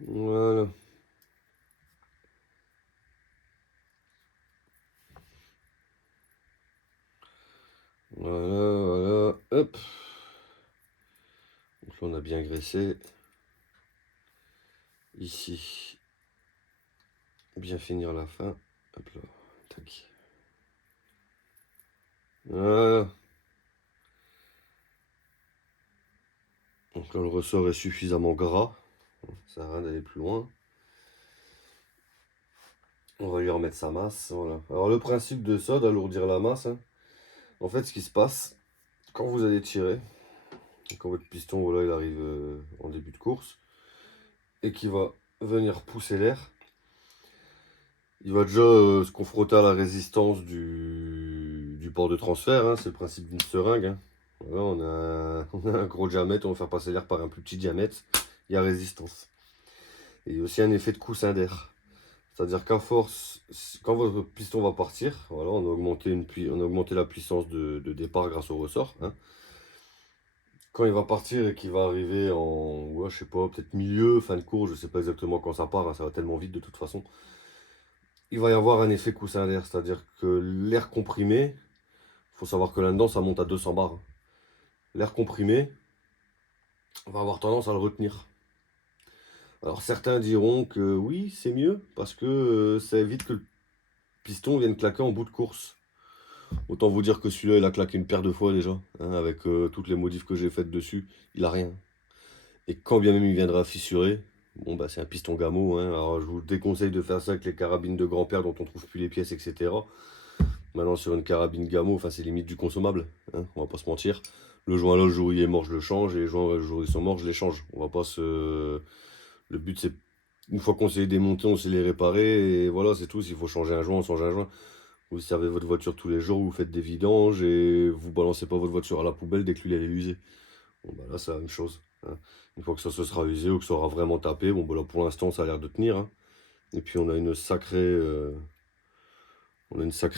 Voilà. Voilà, voilà. Hop. Donc là, on a bien graissé. Ici. Bien finir la fin. Hop là. Tac. Voilà. Donc là, le ressort est suffisamment gras. Ça sert à rien d'aller plus loin. On va lui remettre sa masse. Voilà. Alors, le principe de ça, d'alourdir la masse, hein, en fait, ce qui se passe, quand vous allez tirer, quand votre piston, voilà, il arrive en début de course, et qu'il va venir pousser l'air, il va déjà se confronter à la résistance du port de transfert, hein, c'est le principe d'une seringue. Hein. Voilà, on a un gros diamètre, on va faire passer l'air par un plus petit diamètre, il y a résistance. Et il y a aussi un effet de coussin d'air. C'est-à-dire qu'à force, quand votre piston va partir, voilà, on a augmenté la puissance de départ grâce au ressort. Hein. Quand il va partir et qu'il va arriver en, ouais, je sais pas, peut-être milieu, fin de course, je sais pas exactement quand ça part, hein, ça va tellement vite de toute façon. Il va y avoir un effet coussin d'air, c'est-à-dire que l'air comprimé, il faut savoir que là-dedans ça monte à 200 bars. Hein. L'air comprimé va avoir tendance à le retenir. Alors certains diront que oui, c'est mieux parce que ça évite que le piston vienne claquer en bout de course. Autant vous dire que celui-là, il a claqué une paire de fois déjà, hein, avec toutes les modifs que j'ai faites dessus, il a rien. Et quand bien même il viendra fissurer, bon bah c'est un piston Gamo, hein, alors je vous déconseille de faire ça avec les carabines de grand-père dont on trouve plus les pièces, etc. Maintenant sur une carabine Gamo, enfin c'est limite du consommable, hein, on va pas se mentir. Le joint là, le jour où il est mort, je le change, et les joints le jour où ils sont morts, je les change. On va pas se... Le but c'est, une fois qu'on sait les démonter, on sait les réparer, et voilà c'est tout. S'il faut changer un joint, on change un joint. Vous servez votre voiture tous les jours, vous faites des vidanges et vous balancez pas votre voiture à la poubelle dès que l'huile elle est usée. Bon bah là c'est la même chose. Hein. Une fois que ça se sera usé ou que ça aura vraiment tapé, bon bah là pour l'instant ça a l'air de tenir. Hein. Et puis on a une sacrée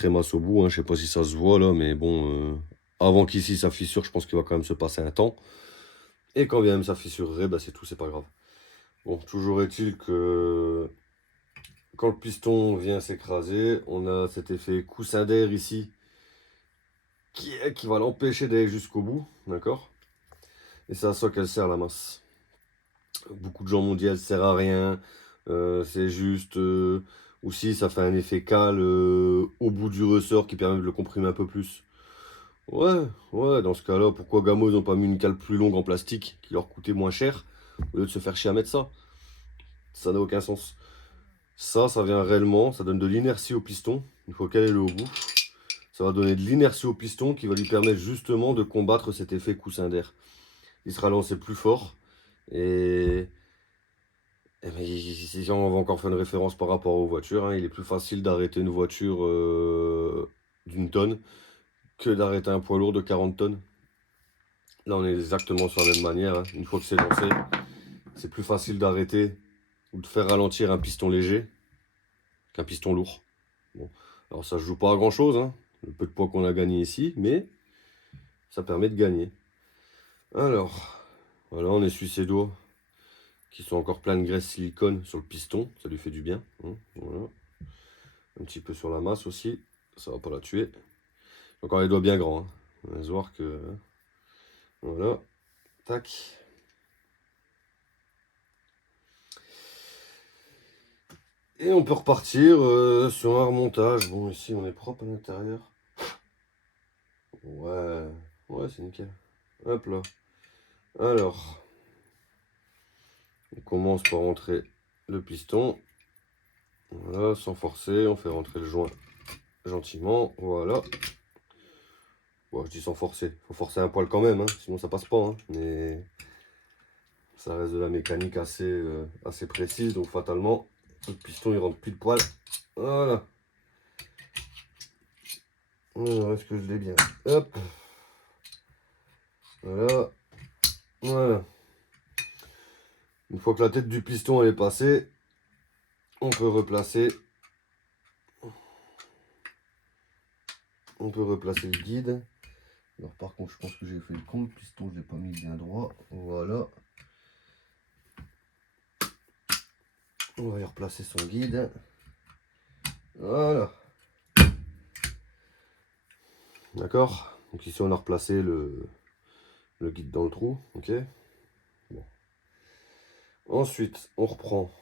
masse au bout. Hein. Je sais pas si ça se voit là, mais bon, avant qu'ici ça fissure, je pense qu'il va quand même se passer un temps. Et quand bien même ça fissurerait, bah c'est tout, c'est pas grave. Bon, toujours est-il que quand le piston vient s'écraser, on a cet effet coussin d'air ici qui va l'empêcher d'aller jusqu'au bout, d'accord? Et c'est à ça qu'elle sert la masse. Beaucoup de gens m'ont dit elle sert à rien, c'est juste, aussi ça fait un effet cale au bout du ressort qui permet de le comprimer un peu plus. Ouais, ouais, dans ce cas-là, pourquoi Gamo ils ont pas mis une cale plus longue en plastique qui leur coûtait moins cher au lieu de se faire chier à mettre ça? Ça n'a aucun sens. Ça vient réellement, ça donne de l'inertie au piston, il faut caler le au bout. Ça va donner de l'inertie au piston qui va lui permettre justement de combattre cet effet coussin d'air. Il sera lancé plus fort et, si on va encore faire une référence par rapport aux voitures, hein, il est plus facile d'arrêter une voiture d'une tonne que d'arrêter un poids lourd de 40 tonnes. Là on est exactement sur la même manière, hein. Une fois que c'est lancé, c'est plus facile d'arrêter ou de faire ralentir un piston léger qu'un piston lourd. Bon. Alors ça ne joue pas à grand chose, hein, le peu de poids qu'on a gagné ici, mais ça permet de gagner. Alors, voilà, on essuie ses doigts qui sont encore pleins de graisse silicone sur le piston, ça lui fait du bien. Hein, voilà. Un petit peu sur la masse aussi, ça va pas la tuer. Encore les doigts bien grands, hein. On va se voir que Voilà. Tac. Et on peut repartir sur un remontage. Bon, ici, on est propre à l'intérieur. Ouais. Ouais, c'est nickel. Hop là. Alors, on commence par rentrer le piston. Voilà, sans forcer. On fait rentrer le joint gentiment. Voilà. Bon, je dis sans forcer. Faut forcer un poil quand même, hein, sinon ça passe pas. Hein. Mais ça reste de la mécanique assez précise. Donc, fatalement, le piston il rentre pile poil. Voilà. Voilà, est-ce que je l'ai bien? Hop. Voilà. Voilà. Une fois que la tête du piston elle est passée, on peut replacer. On peut replacer le guide. Alors par contre, je pense que j'ai fait le con. Le piston, je l'ai pas mis bien droit. Voilà. On va y replacer son guide. Voilà. D'accord. Donc ici, on a replacé le guide dans le trou. Ok. Bon. Ensuite, on reprend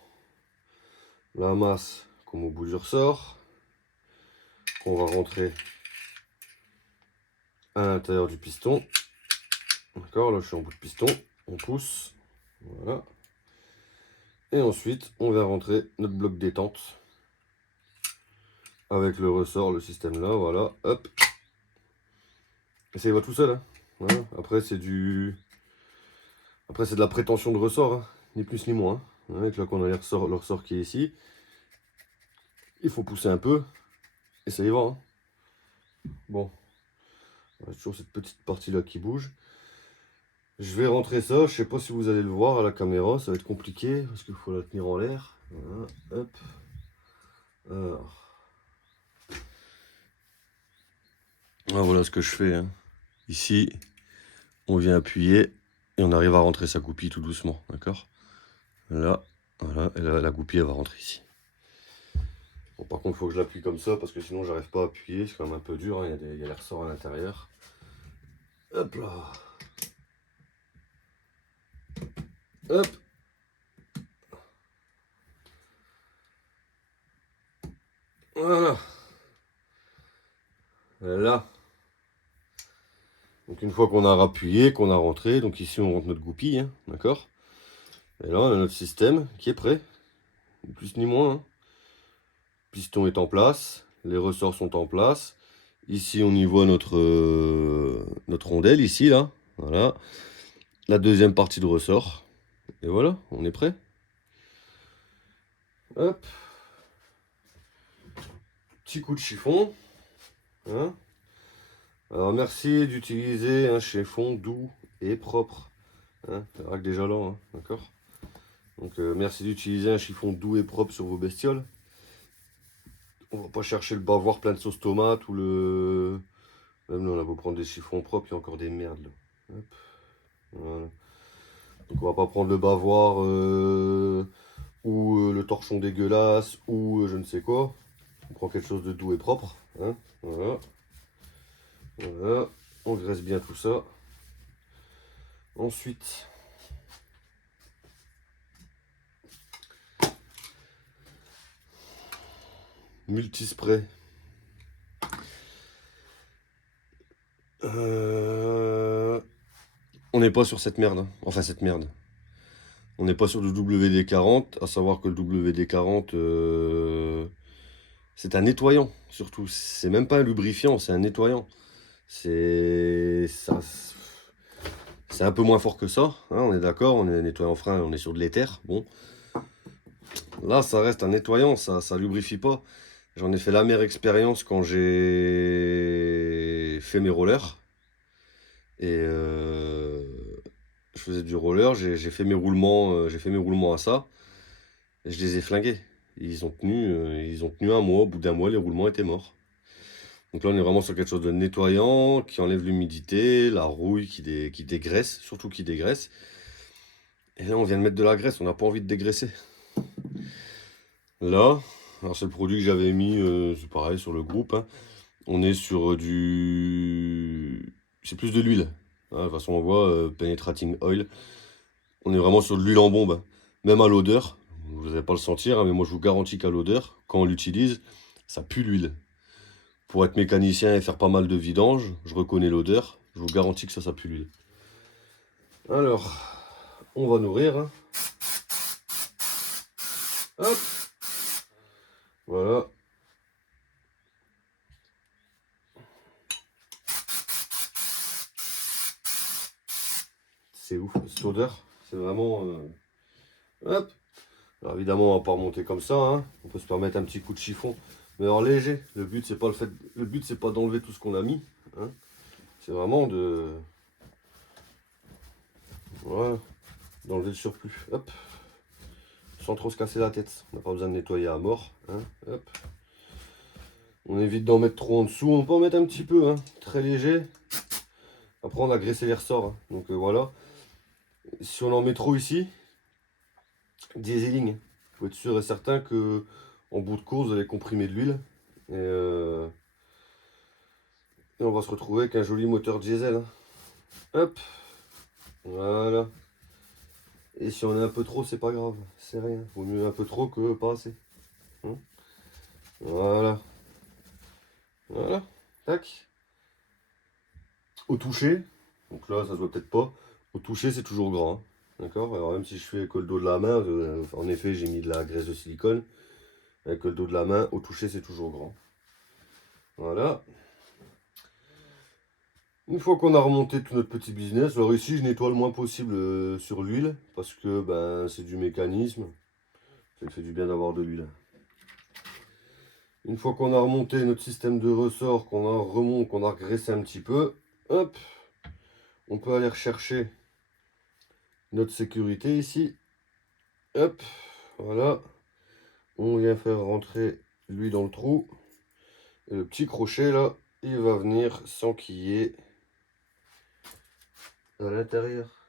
la masse comme au bout du ressort. On va rentrer à l'intérieur du piston. D'accord. Là, je suis en bout de piston. On pousse. Voilà. Et ensuite, on va rentrer notre bloc détente avec le ressort, le système là, voilà, hop. Et ça y va tout seul. Hein. Voilà. Après, c'est de la prétention de ressort, hein. Ni plus ni moins. Hein. Avec là qu'on a le ressort qui est ici. Il faut pousser un peu et ça y va. Hein. Bon, il y a toujours cette petite partie là qui bouge. Je vais rentrer ça, je sais pas si vous allez le voir à la caméra, ça va être compliqué parce qu'il faut la tenir en l'air. Voilà, hop. Alors. Ah, voilà ce que je fais. Hein. Ici, on vient appuyer et on arrive à rentrer sa goupille tout doucement, d'accord? Là, voilà, et là, la goupille elle va rentrer ici. Bon, par contre, il faut que je l'appuie comme ça parce que sinon, j'arrive pas à appuyer. C'est quand même un peu dur. Hein. Il y a les ressorts à l'intérieur. Hop là. Hop. Voilà. Et là. Donc, une fois qu'on a appuyé, qu'on a rentré, donc ici, on rentre notre goupille. Hein, d'accord? Et là, on a notre système qui est prêt. Ni plus ni moins. Hein. Le piston est en place. Les ressorts sont en place. Ici, on y voit notre rondelle, ici, là. Voilà. La deuxième partie de ressort. Et voilà, on est prêt. Hop. Petit coup de chiffon. Hein. Alors merci d'utiliser un chiffon doux et propre. Hein, la règle déjà là, hein, d'accord. Donc merci d'utiliser un chiffon doux et propre sur vos bestioles. On va pas chercher le bavoir plein de sauce tomate ou le... Même là, on a beau prendre des chiffons propres, il y a encore des merdes là. Hop. Voilà. Donc on va pas prendre le bavoir ou le torchon dégueulasse ou je ne sais quoi. On prend quelque chose de doux et propre. Hein, voilà. Voilà. On graisse bien tout ça. Ensuite, multispray. On n'est pas sur cette merde. Hein. Enfin, cette merde. On n'est pas sur le WD-40. À savoir que le WD-40, c'est un nettoyant, surtout. C'est même pas un lubrifiant, c'est un nettoyant. C'est un peu moins fort que ça. Hein, on est d'accord, on est nettoyant frein, on est sur de l'éther. Bon. Là, ça reste un nettoyant, ça lubrifie pas. J'en ai fait l'amère expérience quand j'ai fait mes rollers. Et je faisais du roller, j'ai fait mes roulements, à ça. Et je les ai flingués. Ils ont tenu un mois. Au bout d'un mois, les roulements étaient morts. Donc là, on est vraiment sur quelque chose de nettoyant, qui enlève l'humidité, la rouille qui dégraisse, surtout qui dégraisse. Et là, on vient de mettre de la graisse, on n'a pas envie de dégraisser. Là, alors c'est le produit que j'avais mis, c'est pareil sur le groupe. Hein. On est sur c'est plus de l'huile. Hein, de toute façon, on voit Penetrating Oil. On est vraiment sur de l'huile en bombe, hein. Même à l'odeur, vous n'allez pas le sentir, hein, mais moi je vous garantis qu'à l'odeur, quand on l'utilise, ça pue l'huile. Pour être mécanicien et faire pas mal de vidange, je reconnais l'odeur. Je vous garantis que ça pue l'huile. Alors, on va nourrir, hein. Hop. Voilà. C'est ouf, cette odeur. C'est vraiment... Hop. Alors évidemment, on va pas remonter comme ça, hein. On peut se permettre un petit coup de chiffon. Mais alors léger. Le but, c'est pas c'est pas d'enlever tout ce qu'on a mis, hein. C'est vraiment de... Voilà. D'enlever le surplus. Hop. Sans trop se casser la tête. On n'a pas besoin de nettoyer à mort, hein. Hop. On évite d'en mettre trop en dessous. On peut en mettre un petit peu, hein. Très léger. Après, on a graissé les ressorts, hein. Donc voilà. Si on en met trop ici, dieseling. Il faut être sûr et certain que en bout de course, vous allez comprimer de l'huile. Et on va se retrouver avec un joli moteur diesel, hein. Hop. Voilà. Et si on a un peu trop, c'est pas grave. C'est rien. Vaut mieux un peu trop que pas assez, hein. Voilà. Voilà. Tac. Au toucher. Donc là, ça se voit peut-être pas. Au toucher, c'est toujours grand, hein. D'accord. Alors même si je fais avec le dos de la main, en effet, j'ai mis de la graisse de silicone. Avec le dos de la main, au toucher, c'est toujours grand. Voilà. Une fois qu'on a remonté tout notre petit business, alors ici, je nettoie le moins possible sur l'huile, parce que ben, c'est du mécanisme. Ça fait du bien d'avoir de l'huile. Une fois qu'on a remonté notre système de ressort, qu'on a regraissé un petit peu, hop, on peut aller rechercher notre sécurité ici. Hop, voilà. On vient faire rentrer l'huile dans le trou. Et le petit crochet là, il va venir s'enquiller à l'intérieur.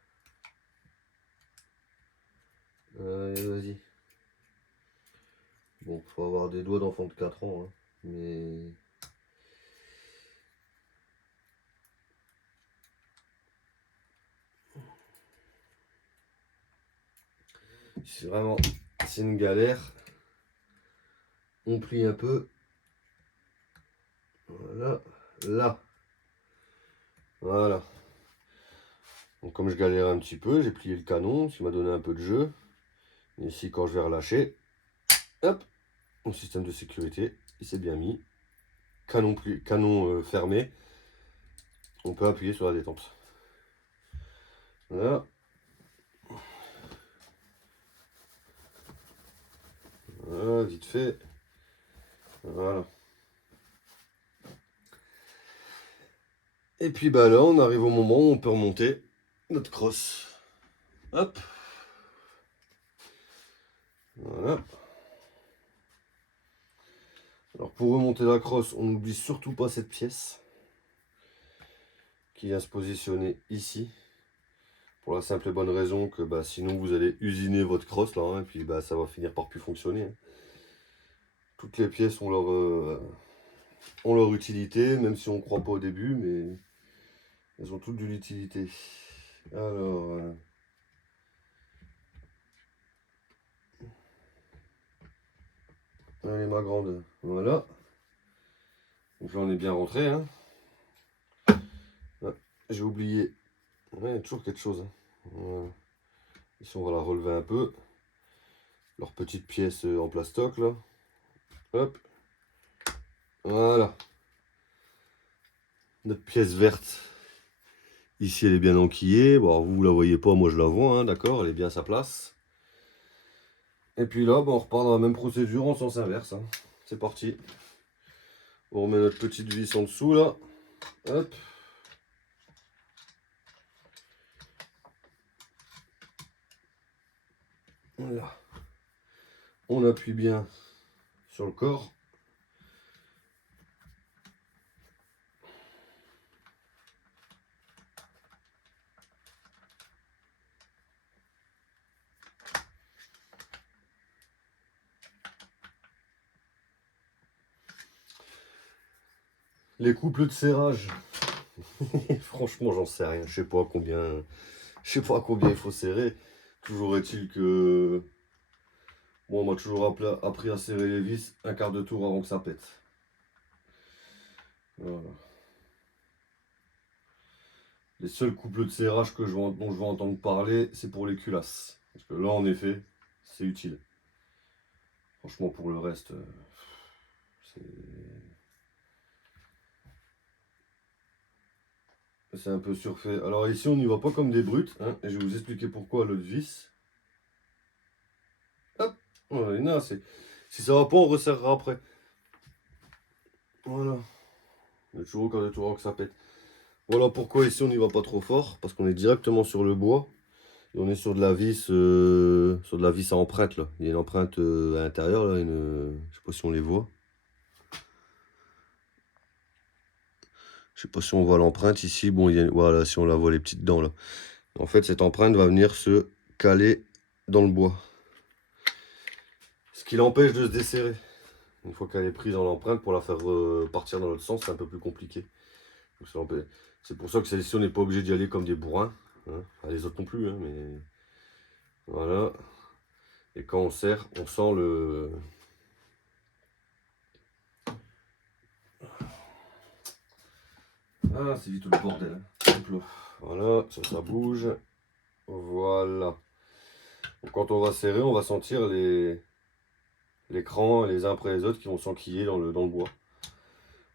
Vas-y. Bon, faut avoir des doigts d'enfant de 4 ans, hein, mais... C'est vraiment... C'est une galère. On plie un peu. Voilà. Là. Voilà. Donc comme je galère un petit peu, j'ai plié le canon, ce qui m'a donné un peu de jeu. Et ici, quand je vais relâcher, hop, mon système de sécurité, il s'est bien mis. Canon fermé. On peut appuyer sur la détente. Voilà. Voilà, vite fait. Voilà. Et puis bah là, on arrive au moment où on peut remonter notre crosse. Hop. Voilà. Alors pour remonter la crosse, on n'oublie surtout pas cette pièce qui vient se positionner ici. Pour la simple et bonne raison que bah, sinon vous allez usiner votre crosse là, hein, et puis bah, ça va finir par plus fonctionner, hein. Toutes les pièces ont leur utilité, même si on ne croit pas au début, mais elles ont toutes de l'utilité. Alors, allez ma grande, voilà. Donc là on est bien rentré, hein. Ouais, j'ai oublié, ouais, il y a toujours quelque chose, hein. Voilà. Ici on va la relever un peu. Leur petite pièce en plastoc là. Hop. Voilà. Notre pièce verte. Ici elle est bien enquillée. Bon, vous la voyez pas, moi je la vois, hein, d'accord, elle est bien à sa place. Et puis là, on repart dans la même procédure en sens inverse, hein. C'est parti. On remet notre petite vis en dessous là. Hop. Voilà. On appuie bien sur le corps. Les couples de serrage, Franchement, j'en sais rien. Je sais pas à combien il faut serrer. Toujours est-il que bon, on m'a toujours appris à serrer les vis un quart de tour avant que ça pète. Voilà. Les seuls couples de serrage dont je vais entendre parler, c'est pour les culasses. Parce que là, en effet, c'est utile. Franchement, pour le reste, c'est un peu surfait. Alors ici, on n'y va pas comme des brutes. Hein, et je vais vous expliquer pourquoi l'autre vis. Hop, voilà, non, si ça va pas, on resserrera après. Voilà. Il y a toujours quand il y a toujours que ça pète. Voilà pourquoi ici on n'y va pas trop fort. Parce qu'on est directement sur le bois. Et on est sur de la vis, à empreinte là. Il y a une empreinte à l'intérieur là. Je sais pas si on les voit. Je sais pas si on voit l'empreinte ici. Bon, voilà, si on la voit les petites dents là. En fait, cette empreinte va venir se caler dans le bois. Ce qui l'empêche de se desserrer. Une fois qu'elle est prise dans l'empreinte, pour la faire partir dans l'autre sens, c'est un peu plus compliqué. C'est pour ça que celle-ci, on n'est pas obligé d'y aller comme des bourrins. Hein. Enfin, les autres non plus, hein, mais voilà. Et quand on serre, on sent le... Ah, c'est vite tout le bordel. Hein. Voilà, ça bouge. Voilà. Donc, quand on va serrer, on va sentir les crans les uns après les autres qui vont s'enquiller dans le bois.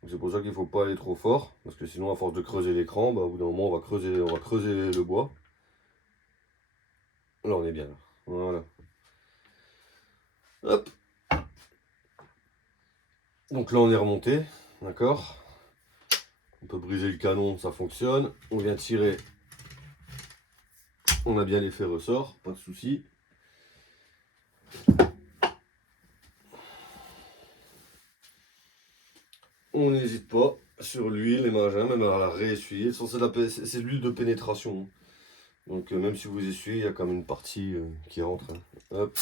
C'est pour ça qu'il ne faut pas aller trop fort, parce que sinon à force de creuser l'écran, bah, au bout d'un moment on va creuser le bois. Là on est bien là. Voilà. Hop. Donc là on est remonté, d'accord. On peut briser le canon, ça fonctionne. On vient tirer. On a bien l'effet ressort, pas de souci. On n'hésite pas sur l'huile, les mangins, même à la réessuyer. C'est de l'huile de pénétration. Donc même si vous essuyez, il y a quand même une partie qui rentre. Hein. Hop.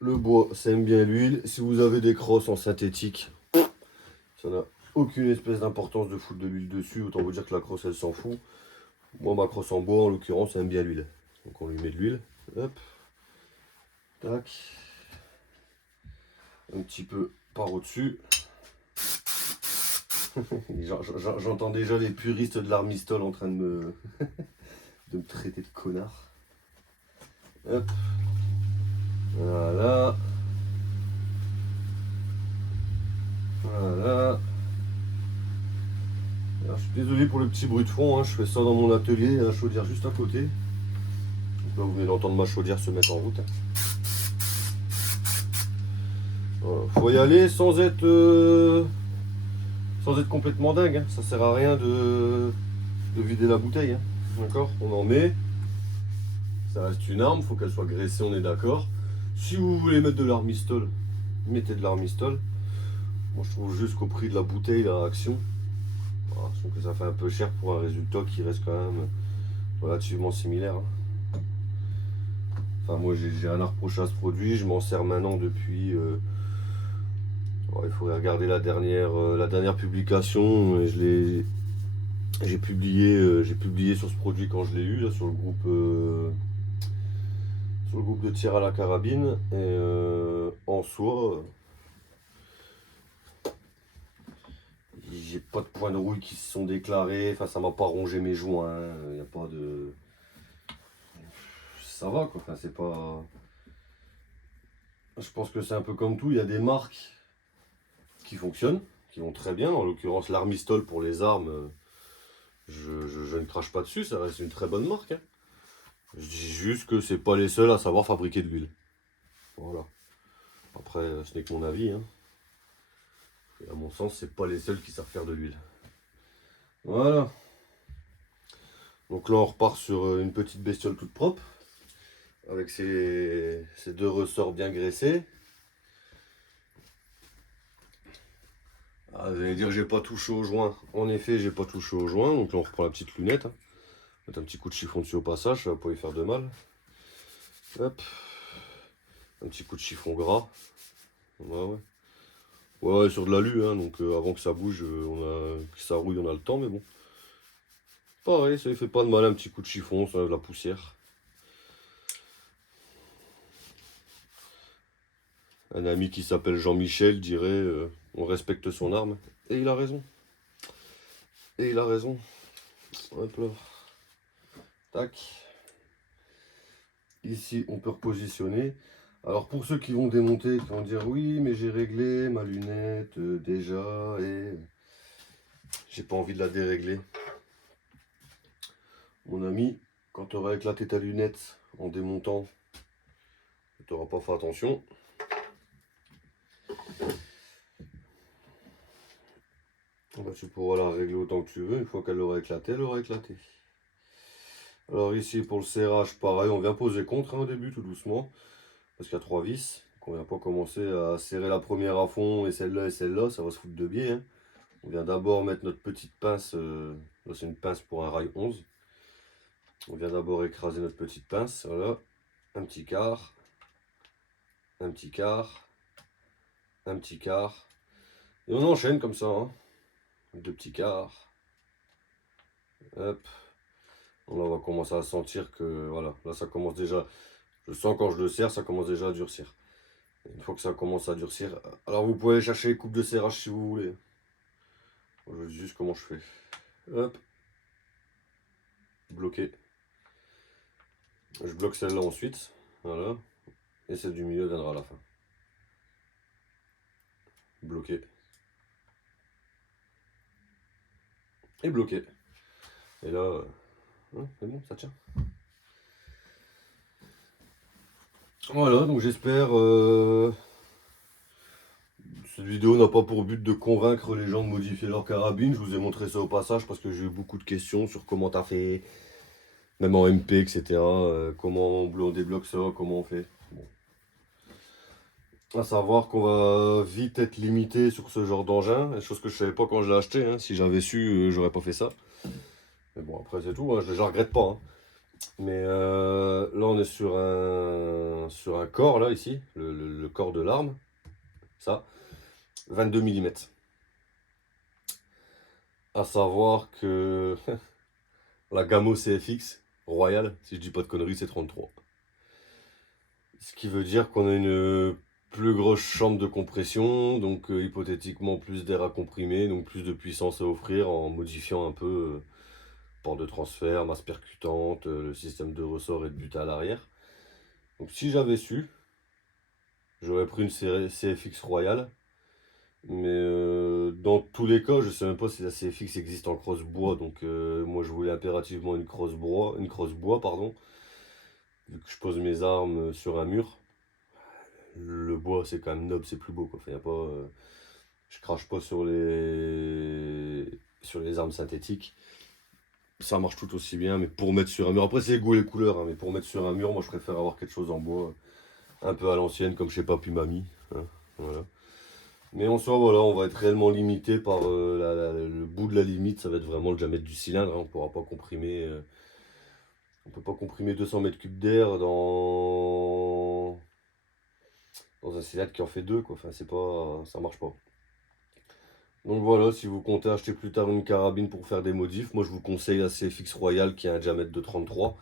Le bois, ça aime bien l'huile. Si vous avez des crosses en synthétique, ça n'a aucune espèce d'importance de foutre de l'huile dessus. Autant vous dire que la crosse, elle s'en fout. Moi, ma crosse en bois, en l'occurrence, ça aime bien l'huile. Donc on lui met de l'huile. Hop. Tac. Un petit peu par au-dessus. J'entends déjà les puristes de l'Armistol en train de me traiter de connard. Hop. Voilà. Voilà. Alors, je suis désolé pour le petit bruit de fond, hein, je fais ça dans mon atelier, la chaudière juste à côté. Donc là, vous venez d'entendre ma chaudière se mettre en route. Hein. Voilà. Faut y aller sans être complètement dingue. Hein. Ça sert à rien de vider la bouteille. Hein. D'accord. On en met. Ça reste une arme, faut qu'elle soit graissée, on est d'accord. Si vous voulez mettre de l'armistol, mettez de l'armistol. Moi, je trouve juste qu'au prix de la bouteille, la Action, voilà, je trouve que ça fait un peu cher pour un résultat qui reste quand même relativement similaire. Hein. Enfin, moi, j'ai un reproche à ce produit, je m'en sers maintenant depuis... il faudrait regarder la dernière publication. J'ai publié sur ce produit quand je l'ai eu, là, sur le groupe de tir à la carabine. Et en soi... j'ai pas de points de rouille qui se sont déclarés, enfin ça m'a pas rongé mes joints, il n'y a pas de... Ça va quoi, enfin c'est pas... Je pense que c'est un peu comme tout, il y a des marques qui fonctionnent, qui vont très bien, en l'occurrence l'Armistol pour les armes, je ne crache pas dessus, ça reste une très bonne marque. Hein. Je dis juste que c'est pas les seuls à savoir fabriquer de l'huile. Voilà. Après, ce n'est que mon avis. Hein. Et à mon sens, c'est pas les seuls qui savent faire de l'huile. Voilà. Donc là, on repart sur une petite bestiole toute propre. Avec ces deux ressorts bien graissés. Ah, vous allez dire j'ai pas touché au joint. En effet, j'ai pas touché au joint. Donc là, on reprend la petite lunette. Hein. Mettre un petit coup de chiffon dessus au passage, ça va pas lui faire de mal. Hop. Un petit coup de chiffon gras. Ouais, ouais. Ouais, sur de l'alu, hein, donc avant que ça bouge, que ça rouille, on a le temps, mais bon. Pareil, ça lui fait pas de mal, un petit coup de chiffon, ça enlève la poussière. Un ami qui s'appelle Jean-Michel dirait on respecte son arme. Et il a raison. Et il a raison. Hop là. Tac. Ici, on peut repositionner. Alors pour ceux qui vont démonter, qui vont dire oui, mais j'ai réglé ma lunette déjà et j'ai pas envie de la dérégler. Mon ami, quand tu auras éclaté ta lunette en démontant, tu n'auras pas fait attention. Bah, tu pourras la régler autant que tu veux. Une fois qu'elle aura éclaté, elle aura éclaté. Alors ici pour le serrage, pareil, on vient poser contre au début tout doucement. Parce qu'il y a 3 vis. On vient pas commencer à serrer la première à fond et celle-là, ça va se foutre de biais. Hein. On vient d'abord mettre notre petite pince, là c'est une pince pour un rail 11. On vient d'abord écraser notre petite pince, voilà. Un petit quart, un petit quart, un petit quart. Et on enchaîne comme ça, hein. 2 petits quarts. Hop. Là on va commencer à sentir que, voilà, là ça commence déjà, je sens quand je le serre, ça commence déjà à durcir. Une fois que ça commence à durcir, alors vous pouvez aller chercher les coupes de serrage si vous voulez. Je vous dis juste comment je fais. Hop. Bloqué. Je bloque celle-là ensuite. Voilà. Et celle du milieu viendra à la fin. Bloqué. Et bloqué. Et là, c'est bon, ça tient. Voilà, donc j'espère... cette vidéo n'a pas pour but de convaincre les gens de modifier leur carabine. Je vous ai montré ça au passage parce que j'ai eu beaucoup de questions sur comment t'as fait, même en MP, etc. Comment on débloque ça, comment on fait. Bon. À savoir qu'on va vite être limité sur ce genre d'engin, chose que je savais pas quand je l'ai acheté. Hein. Si j'avais su, j'aurais pas fait ça. Mais bon, après c'est tout, hein. Je regrette pas. Hein. Mais là on est sur un corps, là ici, le corps de l'arme. Ça, 22 mm. À savoir que la Gamo CFX Royal, si je dis pas de conneries, c'est 33. Ce qui veut dire qu'on a une plus grosse chambre de compression, donc hypothétiquement plus d'air à comprimer, donc plus de puissance à offrir en modifiant un peu port de transfert, masse percutante, le système de ressort et de but à l'arrière. Donc si j'avais su, j'aurais pris une série CFX Royal. Mais dans tous les cas, je sais même pas si la CFX existe en cross bois, donc moi je voulais impérativement une cross bois, pardon, vu que je pose mes armes sur un mur. Le bois c'est quand même noble, c'est plus beau quoi. Enfin, y a pas, je crache pas sur les armes synthétiques. Ça marche tout aussi bien, mais pour mettre sur un mur, après c'est goût et les couleurs, hein, mais pour mettre sur un mur, moi je préfère avoir quelque chose en bois, un peu à l'ancienne, comme chez Papy Mamie. Hein, voilà. Mais en soi, voilà, on va être réellement limité par le bout de la limite, ça va être vraiment le diamètre du cylindre. Hein, on pourra pas comprimer, on peut pas comprimer 200 mètres cubes d'air dans un cylindre qui en fait deux, quoi. Enfin, c'est pas, ça marche pas. Donc voilà, si vous comptez acheter plus tard une carabine pour faire des modifs, moi je vous conseille la CFX Royal qui a un diamètre de 33.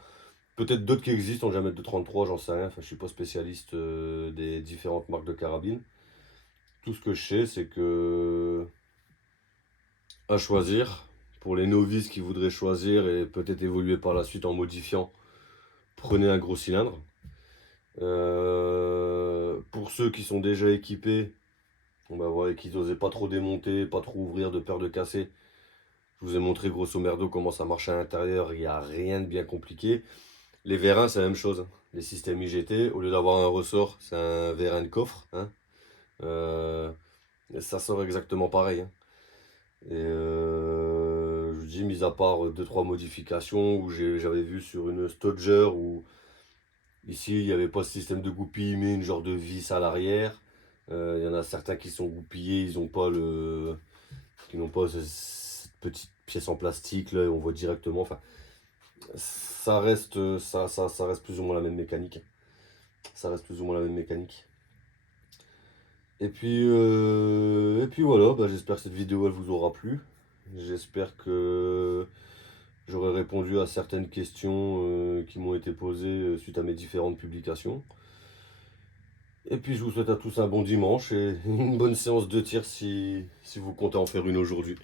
Peut-être d'autres qui existent en diamètre de 33, j'en sais rien. Enfin, je suis pas spécialiste des différentes marques de carabines. Tout ce que je sais, c'est que à choisir, pour les novices qui voudraient choisir et peut-être évoluer par la suite en modifiant, prenez un gros cylindre. Pour ceux qui sont déjà équipés, voilà, et qui n'osaient pas trop démonter, pas trop ouvrir de peur de casser, je vous ai montré grosso merdo comment ça marche à l'intérieur, il n'y a rien de bien compliqué. Les vérins, c'est la même chose. Les systèmes IGT, au lieu d'avoir un ressort, c'est un vérin de coffre. Hein. Ça sort exactement pareil. Hein. Et je vous dis, mis à part 2-3 modifications où j'avais vu sur une Stodger où ici il n'y avait pas ce système de goupille mais une genre de vis à l'arrière. Il y en a certains qui sont goupillés, ils n'ont pas cette petite pièce en plastique là, et on voit directement. Enfin, ça reste plus ou moins la même mécanique. Ça reste plus ou moins la même mécanique. Et puis voilà, bah, j'espère que cette vidéo elle vous aura plu. J'espère que j'aurai répondu à certaines questions qui m'ont été posées suite à mes différentes publications. Et puis je vous souhaite à tous un bon dimanche et une bonne séance de tir si vous comptez en faire une aujourd'hui.